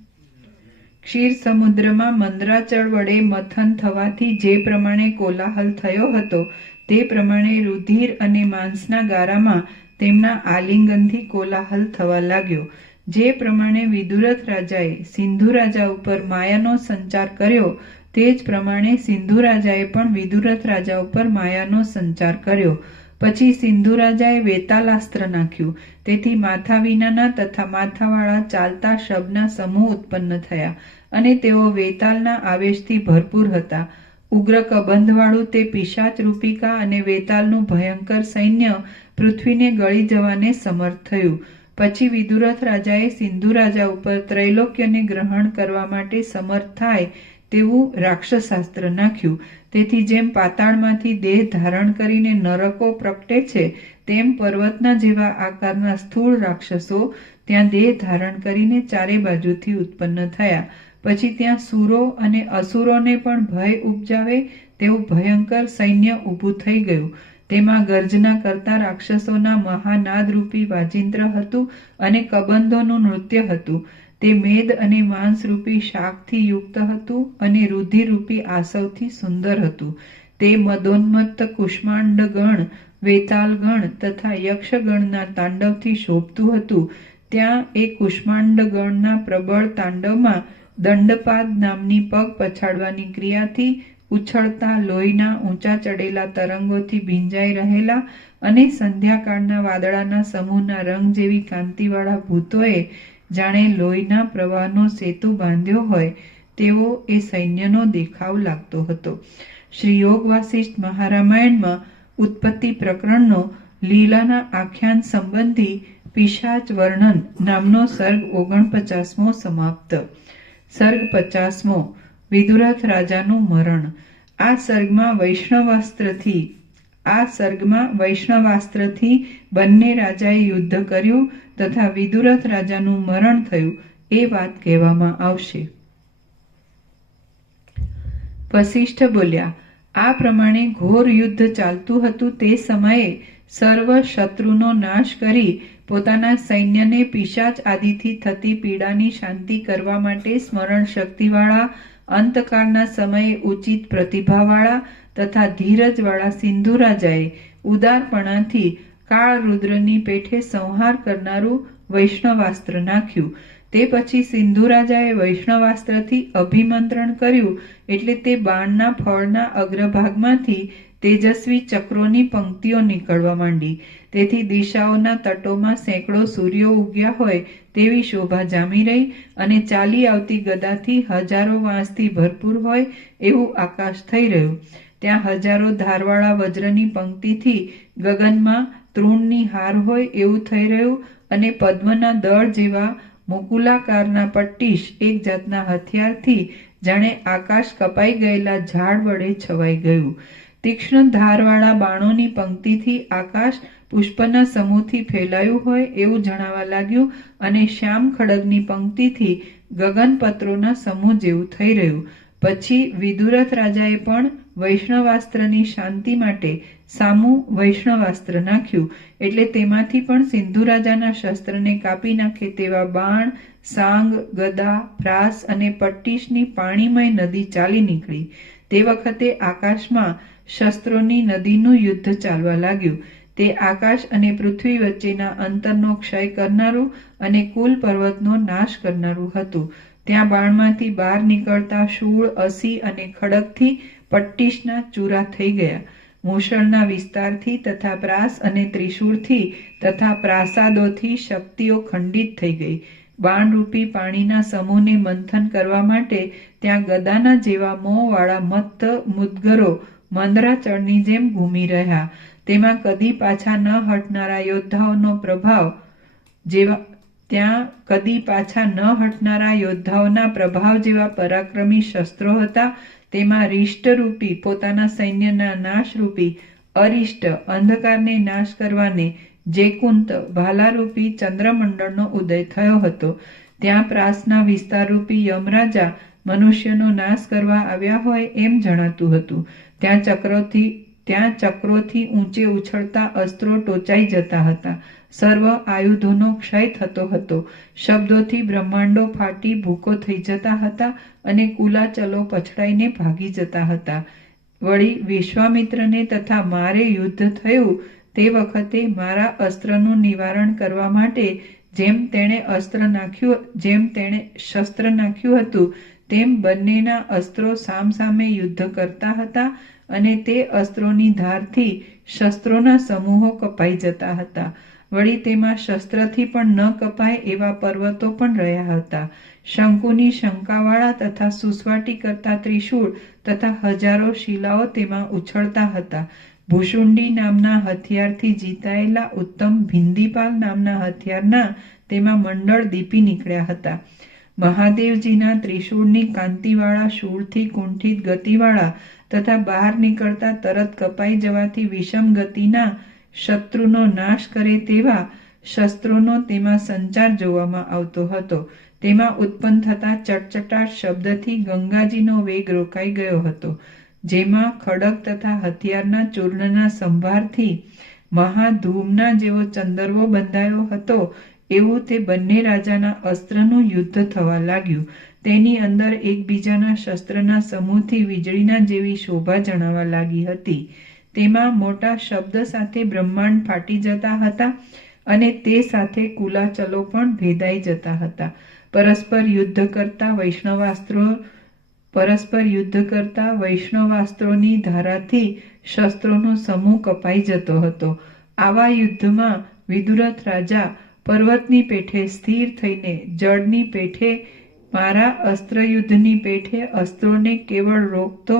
ક્ષીર સમુદ્રમાં મંદરાચળ વડે મથન થવાથી જે પ્રમાણે કોલાહલ થયો હતો તે પ્રમાણે રુધિર અને માંસના ગારામાં તેમના આલિંગનથી કોલાહલ થવા લાગ્યો. જે પ્રમાણે વિદુરથ રાજાએ સિંધુ રાજા ઉપર માયાનો સંચાર કર્યો તે જ પ્રમાણે સિંધુ રાજાએ પણ વિદુરથ રાજા ઉપર માયાનો સંચાર કર્યો. પછી સિંધુ રાજાએ વેતાલાસ્ત્ર નાખ્યું. તેથી માથા વિનાના તથા માથાવાળા ચાલતા શબના સમૂહ ઉત્પન્ન થયા અને તેઓ વેતાલના આવેશથી ભરપૂર હતા. ઉગ્ર કબંધવાળું તે પિશાચ રૂપિકા અને વેતાલનું ભયંકર સૈન્ય પૃથ્વીને ગળી જવાને સમર્થ થયું. પછી વિદુરથ રાજાએ સિંધુ રાજા ઉપર ત્રૈલોક્યને ગ્રહણ કરવા માટે સમર્થ થાય તેવું રાક્ષસાસ્ત્ર નાખ્યું. તેથી જેમ પાતાળમાંથી દેહ ધારણ કરીને નરકો પ્રગટે છે તેમ પર્વતના જેવા આકારના સ્થૂળ રાક્ષસો ત્યાં દેહ ધારણ કરીને ચારે બાજુથી ઉત્પન્ન થયા. પછી ત્યાં સુરો અને અસુરોને પણ ભય ઉપજાવે તેવું ભયંકર સૈન્ય ઊભું થઈ ગયું. તેમાં ગર્જના કરતા રાક્ષસોના મહાનાદરૂપી વાજિંત્ર હતું અને કબંધોનું નૃત્ય હતું. તે મેદ અને માંસરૂપી શાકથી યુક્ત હતું અને રુધિરરૂપી આસવથી સુંદર હતું. તે મદોન્મત્ત કુષ્માંડગણ, વેતાલગણ તથા યક્ષગણના તાંડવથી શોભતું હતું. ત્યાં એ કુષ્માંડગણના પ્રબળ તાંડવમાં દંડપાદ નામની પગ પછાડવાની ક્રિયાથી ઉછળતા લોહીના ઊંચા ચડેલા તરંગોથી ભીંજાઈ રહેલા અને સંધ્યાકાળના વાદળાના સમૂહના રંગ જેવી કાંતિવાળા ભૂતોએ જાણે લોહીના પ્રવાહનો સેતુ બાંધ્યો હોય તેવો એ સૈન્યનો દેખાવ લાગતો હતો. શ્રી યોગ વાસિષ્ઠ મહારામાયણમાં ઉત્પત્તિ પ્રકરણનો લીલાના આખ્યાન સંબંધી પિશાચ વર્ણન નામનો સર્ગ 49મો સમાપ્ત. સર્ગ 50મો વિદુરથ રાજાનું મરણ. આ સર્ગમાં વૈષ્ણવાસ્ત્રથી બંને રાજાએ યુદ્ધ કર્યું તથા વિદુરથ રાજાનું મરણ થયું એ વાત કહેવામાં આવશે. વસિષ્ઠ બોલ્યા, આ પ્રમાણે ઘોર યુદ્ધ ચાલતું હતું તે સમયે સર્વ શત્રુનો નાશ કરી પોતાના સૈન્યને પિશાચ આદિથી થતી પીડાની શાંતિ કરવા માટે સ્મરણ શક્તિવાળા, અંતકાળના સમયે ઉચિત પ્રતિભાવાળા તથા ધીરજવાળા સિંધુ રાજાએ ઉદારપણાથી કાળ રુદ્રની પેઠે સંહાર કરનારું વૈષ્ણવાસ્ત્ર નાખ્યું. તે પછી સિંધુ રાજાએ વૈષ્ણવાસ્ત્રથી અભિમંત્રણ કર્યું એટલે તે બાણના ફળના અગ્રભાગમાંથી તેજસ્વી ચક્રોની પંક્તિઓ નીકળવા માંડી. તેથી દિશાઓના તટોમાં સેંકડો સૂર્યો ઉગ્યા હોય તેવી શોભા જામી રહી અને ચાલી આવતી ગદાથી હજારો વાંસથી ભરપૂર હોય એવું આકાશ થઈ રહ્યું. ત્યાં હજારો ધારવાળા વજ્રની પંક્તિથી ગગનમાં તૃણની હાર હોય એવું થઈ રહ્યું અને પદ્મના દળ જેવા મુકુલાકારના પટ્ટીશ એક જાતના હથિયારથી જાણે આકાશ કપાઈ ગયેલા ઝાડ વડે છવાઈ ગયું. તીક્ષ્ણ ધારવાળા બાણોની પંક્તિથી આકાશ પુષ્પના સમૂહથી ફેલાયું હોય એવું જણાવા લાગ્યું અને શ્યામ ખડગની પંક્તિથી ગગનપત્રોના સમૂહ જેવું થઈ રહ્યું. પછી વિદુરથ રાજાએ પણ વૈષ્ણવાસ્ત્રની શાંતિ માટે સામું વૈષ્ણવાસ્ત્ર નાખ્યું. એટલે તેમાંથી પણ સિંધુ રાજાના શસ્ત્રને કાપી નાખે તેવા બાણ, સાંગ, ગદા, પ્રાસ અને પટ્ટીશની પાણીમય નદી ચાલી નીકળી. તે વખતે આકાશમાં શસ્ત્રોની નદીનું યુદ્ધ ચાલવા લાગ્યું. તે આકાશ અને પૃથ્વી વચ્ચેના અંતરનો ક્ષય કરનારું અને કુલ પર્વતનો નાશ કરનારું હતું. ત્યાં બાણમાંથી બહાર નીકળતા શૂળ, અસી અને ખડગથી પટ્ટીશના ચૂરા થઈ ગયા. મૂષણના વિસ્તારથી તથા પ્રાસ અને ત્રિશૂળથી તથા પ્રાસાદોથી શક્તિઓ ખંડિત થઈ ગઈ. બાણરૂપી પાણીના સમૂહને મંથન કરવા માટે ત્યાં ગદાના જેવા મોંવાળા મત્ત મુદ્ગરો મંદરાચળની જેમ ઘૂમી રહ્યા. તેમાં કદી પાછા ન હટનારા યોદ્ધાઓનો પ્રભાવ યોદ્ધાઓના પ્રભાવ જેવા પરાક્રમી શસ્ત્રો હતા. તેમાં રિષ્ટરૂપી પોતાના સૈન્યના નાશરૂપી અરિષ્ટ અંધકારને નાશ કરવાને જેકુંત ભાલારૂપી ચંદ્રમંડળનો ઉદય થયો હતો. ત્યાં પ્રાસના વિસ્તારરૂપી યમરાજા મનુષ્યનો નાશ કરવા આવ્યા હોય એમ જણાતું હતું. ત્યાં ચક્રોથી ઊંચે ઉછળતા અસ્ત્રો ટોચાઈ જતા હતા. સર્વ આયુધોનો ક્ષય થતો હતો. શબ્દોથી બ્રહ્માંડો ફાટી ભૂકો થઈ જતા હતા અને કુલાચલો પછડાઈને ભાગી જતા હતા. વળી વિશ્વામિત્રને તથા મારે યુદ્ધ થયું તે વખતે મારા અસ્ત્રનું નિવારણ કરવા માટે જેમ તેણે શસ્ત્ર નાખ્યું હતું તેમ બંનેના અસ્ત્રો સામસામે યુદ્ધ કરતા હતા અને તે અસ્ત્રોની ધારથી શસ્ત્રોના સમૂહો કપાઈ જતા હતા. વળી તેમાં શસ્ત્રથી પણ ન કપાય એવા પર્વતો પણ રહ્યા હતા. શંકુની શંકાવાળા તથા સુસવાટી કરતા ત્રિશૂળ તથા હજારો શિલાઓ તેમાં ઉછળતા હતા. ભૂષુંડી નામના હથિયારથી જીતાયેલા ઉત્તમ ભિંદીપાલ નામના હથિયારના તેમાં મંડળ દીપી નીકળ્યા હતા. મહાદેવજીના ત્રિશૂળની કાંતિવાળા શૂળથી કુંઠિત ગતિવાળા તથા બહાર નીકળતા તરત કપાઈ જવાથી વિષમ ગતિના શત્રુનો નાશ કરે તેવા શસ્ત્રોનો તેમાં સંચાર જોવામાં આવતો હતો. તેમાં ઉત્પન્ન થતા ચટચટાટ શબ્દથી ગંગાજીનો વેગ રોકાઈ ગયો હતો. જેમાં ખડગ તથા હથિયારના ચૂર્ણના સંભારથી મહાધૂમના જેવો ચંદરવો બંધાયો હતો એવું તે બંને રાજાના અસ્ત્રનું યુદ્ધ થવા લાગ્યું. તેની અંદર એકબીજાના શસ્ત્રના સમૂહથી વીજળીના જેવી શોભા જણાવા લાગી હતી. તેમાં મોટા શબ્દ સાથે બ્રહ્માંડ ફાટી જતા હતા અને તે સાથે કુલાચલો પણ ભેદાઈ જતા હતા. પરસ્પર યુદ્ધ કરતા વૈષ્ણવાસ્ત્રોની ધારાથી શસ્ત્રોનો સમૂહ કપાઈ જતો હતો. આવા યુદ્ધમાં વિદુરથ રાજા પર્વતની પેઠે સ્થિર થઈને જળની પેઠે મારા અસ્ત્રયુદ્ધની પેઠે અસ્ત્રોને કેવળ રોકતો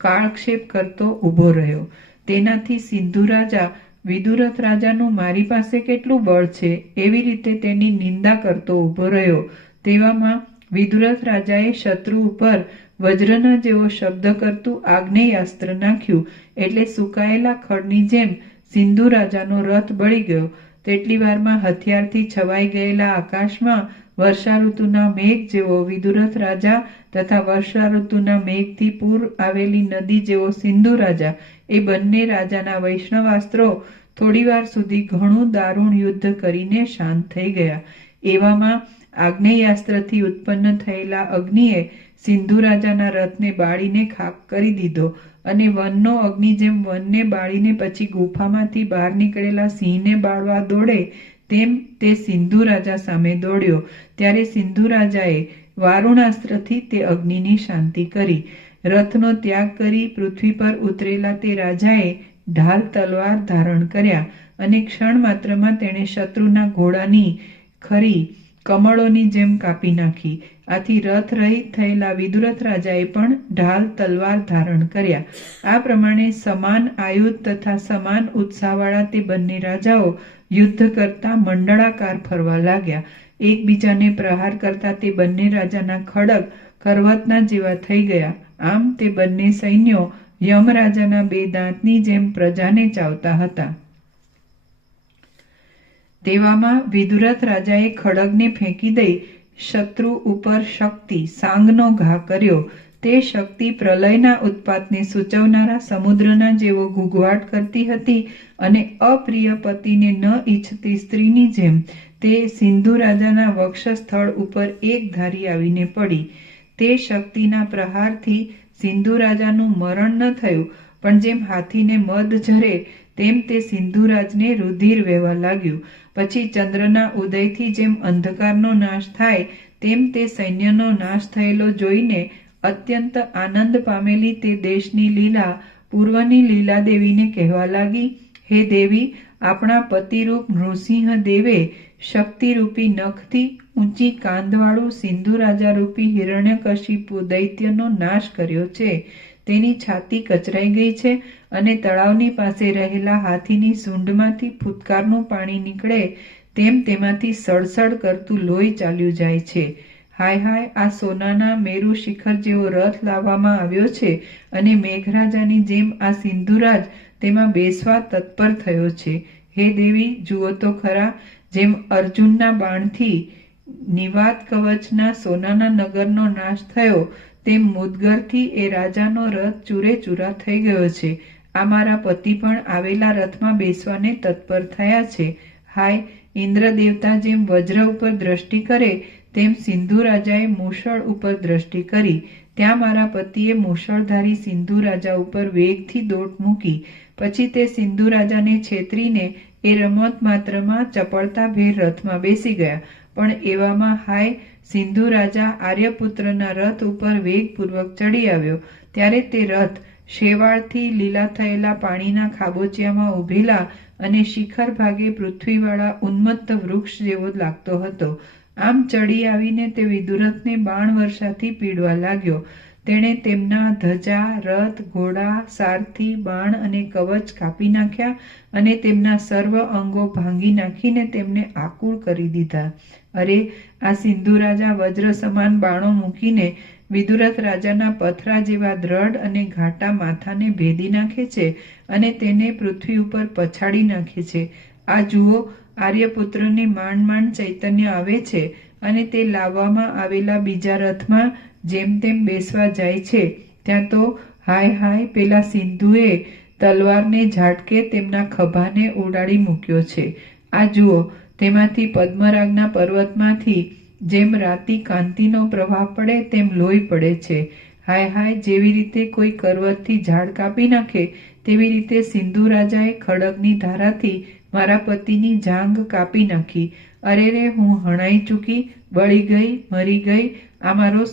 કાળક્ષેપ કરતો ઊભો રહ્યો. તેનાથી સિંધુ રાજા વિદુરથ રાજાનું મારી પાસે કેટલું બળ છે એવી રીતે તેની નિંદા કરતો ઊભો રહ્યો. તેવામાં વિદુરથ રાજાએ શત્રુ ઉપર વજ્રના જેવો શબ્દ કરતું આગ્નેયાસ્ત્ર નાખ્યું. એટલે સુકાયેલા ખડની જેમ સિંધુ રાજાનો રથ બળી ગયો. તેટલી વારમાં હથિયારથી છવાઈ ગયેલા આકાશમાં વર્ષા ઋતુના મેઘ જેવો વિદુરથ રાજા તથા વર્ષા ઋતુના મેઘથી પૂર આવેલી નદી જેવો સિંધુ રાજા એ બંને રાજાના વૈષ્ણવાસ્ત્રો થોડીવાર સુધી ઘણું દારૂણ યુદ્ધ કરીને શાંત થઈ ગયા. એવામાં આગ્નેયાસ્ત્રથી ઉત્પન્ન થયેલા અગ્નિએ સિંધુ રાજાના રથને બાળીને ખાક કરી દીધો અને વનનો અગ્નિ જેમ વનને બાળીને પછી ગુફામાંથી બહાર નીકળેલા સિંહને બાળવા દોડે તેમ તે સિંધુ રાજા સામે દોડ્યો. ત્યારે સિંધુ રાજાએ વારુણાસ્ત્રથી તે અગ્નિની શાંતિ કરી. રથનો ત્યાગ કરી પૃથ્વી પર ઉતરેલા તે રાજાએ ઢાલ તલવાર ધારણ કર્યા અને ક્ષણ માત્રમાં તેણે શત્રુના ઘોડાની ખરી કમળોની જેમ કાપી નાખી. આથી રથ રહિત થયેલા વિદુરથ રાજાએ પણ ઢાલ તલવાર ધારણ કર્યા. આ પ્રમાણે સમાન આયુધ તથા સમાન ઉત્સાહવાળા તે બંને રાજાઓ યુદ્ધ કરતા મંડળાકાર ફરવા લાગ્યા. એકબીજાને પ્રહાર કરતા તે બંને રાજાના ખડગ કરવતના જેવા થઈ ગયા. આમ તે બંને સૈન્યો યમરાજાના બે દાંતની જેમ પ્રજાને ચાવતા હતા. તેવામાં વિદુરથ રાજાએ ખડગને ફેંકી દઈ શત્રુ ઉપર શક્તિ સાંગનો ઘા કર્યો. તે શક્તિ પ્રલયના ઉત્પાતને સૂચવનારા સમુદ્રના જેવો ઘૂઘવાટ કરતી હતી અને અપ્રિય પતિને ન ઈચ્છતી સ્ત્રીની જેમ તે સિંધુ રાજાના વક્ષસ્થળ ઉપર એક ધારી આવીને પડી. તે શક્તિના પ્રહારથી સિંધુ રાજાનું મરણ ન થયું, પણ જેમ હાથીને મદ ઝરે તેમ તે સિંધુરાજને રુધિર વહેવા લાગ્યું. પછી ચંદ્રના ઉદયથી જેમ અંધકારનો નાશ થાય તેમ તે સૈન્યનો નાશ થયેલો જોઈને અત્યંત આનંદ પામેલી તે દેશની લીલા પૂર્વની લીલાદેવીને કહેવા લાગી, હે દેવી, આપણા પતિરૂપ નૃસિંહ દેવે શક્તિરૂપી નખથી ઊંચી કાંધવાળું સિંધુ રાજારૂપી હિરણ્યકશિપુ દૈત્યનો નાશ કર્યો છે. તેની છાતી કચરાઈ ગઈ છે અને તળાવની પાસે રહેલા હાથીની સૂંઢમાંથી ફૂટકારનું પાણી નીકળે તેમ તેમાંથી સળસળ કરતું લોહી ચાલ્યું જાય છે. હાય હાય, આ સોનાના મેરુ શિખર જેવો રથ લાવવામાં આવ્યો છે અને મેઘરાજાની જેમ આ સિંધુરાજ તેમાં બેસવા તત્પર થયો છે. હે દેવી, જુઓ તો ખરા, જેમ અર્જુનના બાણથી નિવાત કવચના સોનાના નગરનો નાશ થયો તેમ મુદગરથી એ રાજાનો રથ ચૂરે ચૂરા થઈ ગયો છે. આ મારા પતિ પણ આવેલા રથમાં બેસવાને તત્પર થયા છે. હાય, ઇન્દ્ર દેવતા જેમ વજ્ર ઉપર દ્રષ્ટિ કરે તેમ સિંધુ રાજાએ મૂષળ ઉપર દ્રષ્ટિ કરી. ત્યાં મારા પતિએ મૂષળધારી સિંધુ રાજા ઉપર વેગથી દોટ મૂકી. પછી તે સિંધુ રાજાને છેતરીને એ રમત માત્રમાં ચપળતાભેર રથમાં બેસી ગયા. પણ એવામાં હાય, સિંધુ રાજા આર્યપુત્રના રથ ઉપર વેગપૂર્વક ચડી આવ્યો. ત્યારે તે રથ શેવાળથી લીલા થયેલા પાણીના ખાબોચિયામાં ઉભેલા અને શિખર ભાગે પૃથ્વીવાળા ઉન્મત્ત વૃક્ષ જેવો લાગતો હતો. આમ ચડી આવીને તે વિદુરથને બાણ વર્ષાથી પીડવા લાગ્યો. તેણે તેમના ધજા, રથ, ઘોડા, સારથી, બાણ અને કવચ કાપી નાખ્યા અને તેમના સર્વ અંગો ભાંગી નાખીને તેમને આકુળ કરી દીધા. અરે, આ સિંધુ રાજા વજ્ર સમાન બાણો મૂકીને વિદુરથ રાજાના પથરા જેવા દ્રઢ અને ઘાટા માથાને ભેદી નાખે છે અને તેને પૃથ્વી ઉપર પછાડી નાખે છે. આ જુઓ, આર્યપુત્રને માંડ માંડ ચૈતન્ય આવે છે અને તે લાવવામાં આવેલા બીજા રથમાં જેમ તેમ બેસવા જાય છે. ત્યાં તો હાય હાય, પેલા સિંધુએ તલવારને ઝાટકે તેમના ખભાને ઉડાડી મૂક્યો છે. આ જુઓ, તેમાંથી પદ્મરાગના પર્વતમાંથી જેમ રાતી કાંતિનો પ્રવાહ પડે તેમ લોહી પડે છે. હાય હાય, જેવી રીતે કોઈ કરવતથી ઝાડ કાપી નાખે તેવી રીતે સિંધુ રાજાએ ખડગની ધારાથી મારા પતિની જાંઘ કાપી નાખી. અરે રે, હું હણાઈ ચૂકી, બળી ગઈ, મરી ગઈ, આ મારો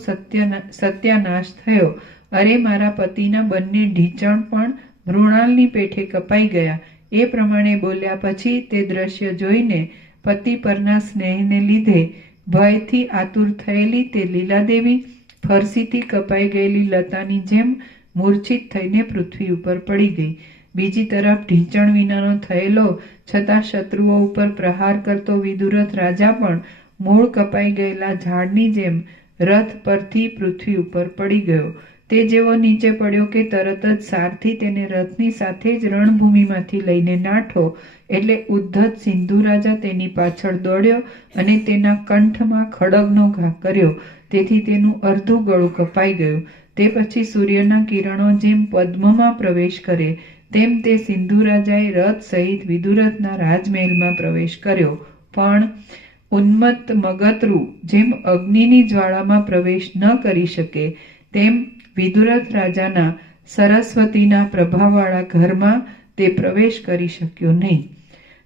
સત્યાનાશ થયો. અરે, મારા પતિના બંને ઢીંચણ પણ મૃણાલની પેઠે કપાઈ ગયા. એ પ્રમાણે બોલ્યા પછી તે દ્રશ્ય જોઈને પતિ પરના સ્નેહને લીધે ભયથી આતુર થયેલી તે લીલાદેવી ફરસીથી કપાઈ ગયેલી લતાની જેમ મૂર્છિત થઈને પૃથ્વી ઉપર પડી ગઈ. બીજી તરફ ઢીંચણ વિનાનો થયેલો છતાં શત્રુઓ ઉપર પ્રહાર કરતો વિદુરથ રાજા પણ મૂળ કપાઈ ગયેલા ઝાડની જેમ રથ પરથી પૃથ્વી ઉપર પડી ગયો. તે જેવો નીચે પડ્યો કે તરત જ સારથી તેને રથની સાથે જ રણભૂમિમાંથી લઈને નાઠો. એટલે ઉદ્ધત સિંધુ રાજા તેની પાછળ દોડ્યો અને તેના કંઠમાં ખડગનો ઘા કર્યો. તેથી તેનું અર્ધું ગળું કપાઈ ગયું. તે પછી સૂર્યના કિરણો જેમ પદ્મમાં પ્રવેશ કરે તેમ તે સિંધુ રાજાએ રથ સહિત વિદુરથના રાજમહેલમાં પ્રવેશ કર્યો. પણ ઉન્મત્ત મગતરું જેમ અગ્નિની જ્વાળામાં પ્રવેશ ન કરી શકે તેમ વિદુરથ રાજાના સરસ્વતીના પ્રભાવવાળા ઘરમાં તે પ્રવેશ કરી શક્યો નહીં.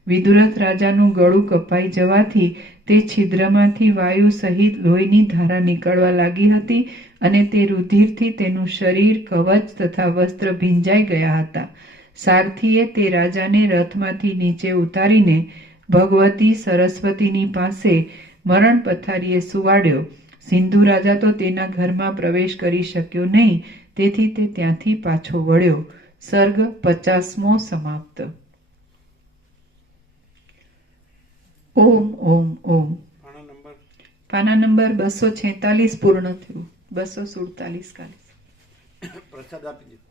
વિદુરથ રાજાનું ગળું કપાઈ જવાથી તે છિદ્રમાંથી વાયુ સહિત લોહીની ધારા નીકળવા લાગી હતી અને તે રુધિરથી તેનું શરીર, કવચ તથા વસ્ત્ર ભીંજાઈ ગયા હતા. સારથીએ તે રાજાને રથમાંથી નીચે ઉતારીને ભગવતી સરસ્વતીની પાસે મરણ પથારીએ સુવાડ્યો. સિંધુ રાજા તો તેના ઘરમાં પ્રવેશ કરી શક્યો નહીં, તેથી તે ત્યાંથી પાછો વળ્યો. સર્ગ 50મો સમાપ્ત. ઓમ ઓમ ઓમ. પાના નંબર 246 પૂર્ણ થયું. 247 કાલે પ્રસાદ આપી દીધો.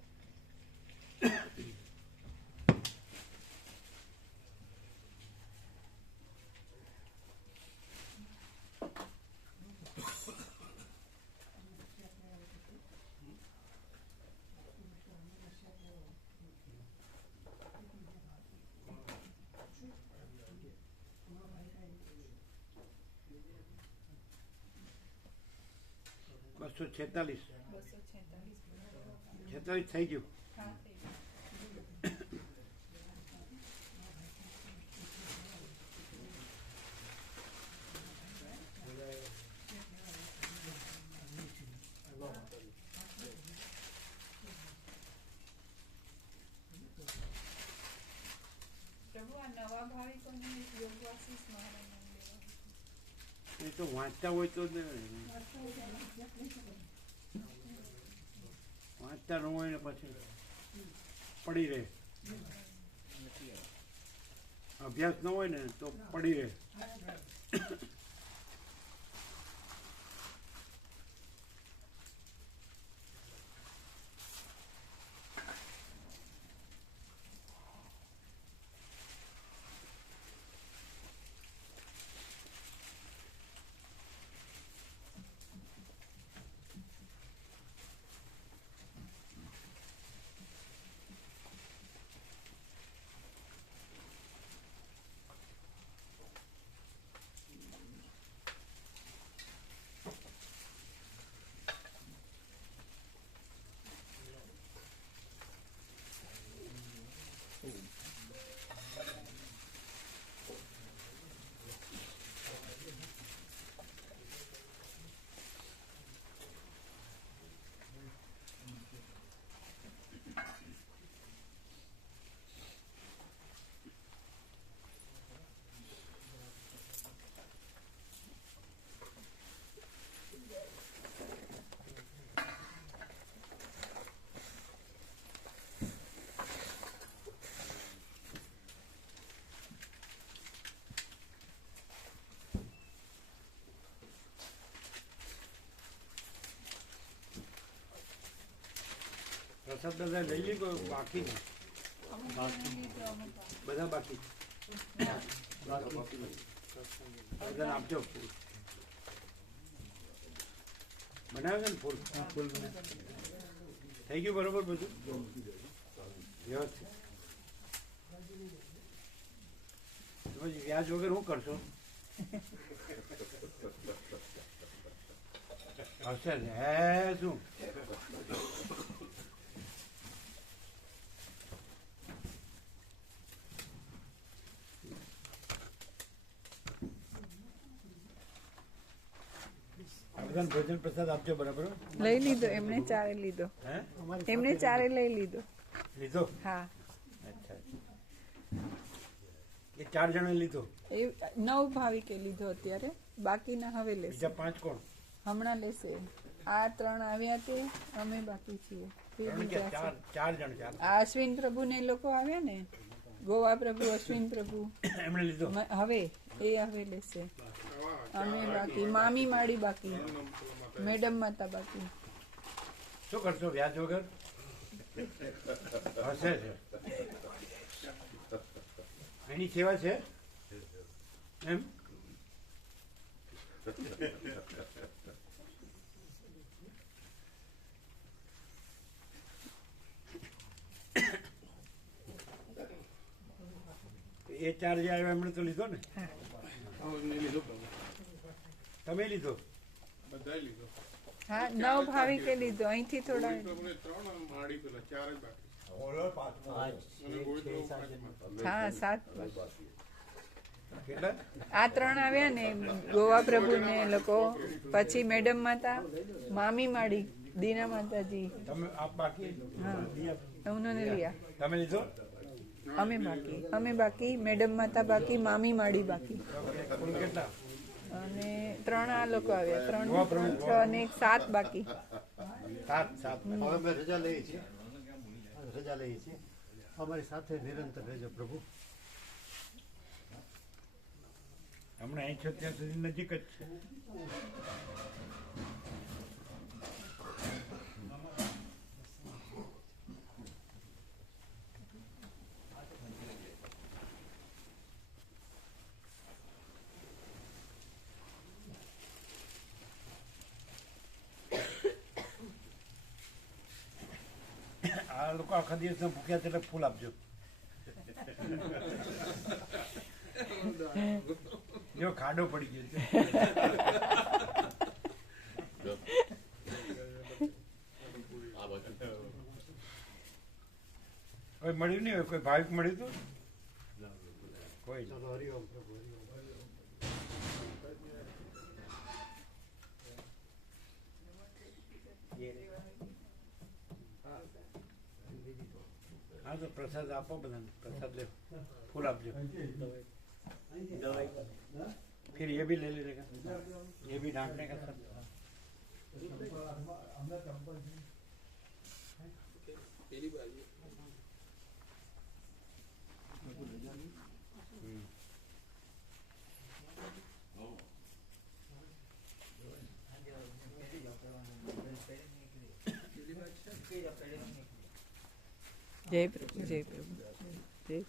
$246 થઈ ગયું. પ્રભુ આ નવા ભાવિકોને યોગવાસીસ મહારાજ એ તો વાંચતા હોય તો વાંચતા ન હોય ને પછી પડી રહે. અભ્યાસ ન હોય ને તો પડી રહે. પ્રસાદ બધા લઈ લી બાકી ને બધા બાકી બધાને આપજો. બનાવે છે ને ફૂલ થઈ ગયું બરોબર બધું વ્યવસ્થિત. પછી વ્યાજ વગર શું કરશો? હશે ને હે શું? ભોજન પ્રસાદ આપજો બરાબર. લઈ લીધો એમને ચારે લીધો. હે એમને ચારે લઈ લીધો. લીધો? હા. અચ્છા એ 4 જણે લીધો. એ 9 ભાવિકે લીધો અત્યારે, બાકીના હવે લેશે. બીજા 5 કોણ? હમણાં લેશે. આ 3 આવ્યા તે અમે બાકી છીએ. ચાર જણ. આ અશ્વિન પ્રભુ ને લોકો આવ્યા ને, ગોવા પ્રભુ, અશ્વિન પ્રભુ એમણે લીધો. હવે એ હવે લેશે. અમે બાકી, મામી માડી બાકી, મેડમ માતા બાકી. શું કરશો વ્યાજ વગર? હશે છે એની સેવા છે એમ. એ 4 જે આવ્યા એમણે તો લીધો ને? તમે લીધો? હા, 9 ભાવિકે લીધો. અહીંથી થોડા હા 7. કેટલા? આ 3 આવ્યા ને, ગોવા પ્રભુ ને લોકો, પછી મેડમ માતા, મામી માડી, દીના માતાજી. તમે આપ બાકી? हाँ उन्होंने लिया. તમે લીધો? અમે બાકી, મેડમ માતા બાકી, મામી માડી બાકી. કુલ કેટલા? અને 3 આ લોકો આવ્યા. 3 6 અને 7 બાકી. 7. હવે અમે રજા લઈએ છીએ. અમારી સાથે નિરંતર રહેજો પ્રભુ. હમણાં અહીં છો ત્યાં સુધી નજીક જ છે. આ લોકો આખા દિવસના ભૂખ્યા છે એટલે ફૂલ આપજો. જો ખાડો પડી ગયો છે. કોઈ મળ્યું નહીં હોય? કોઈ ભાવિક મળ્યું હતું? કોઈ નહીં. ચાલો હરિઓમ પ્રભુ હરિઓમ. હા તો પ્રસાદ આપો બધાને. પ્રસાદ લે, ફૂલ આપજો. फिर ये भी ले लेने का, ये भी डांटने का सब. जय प्रभु जय प्रभु जय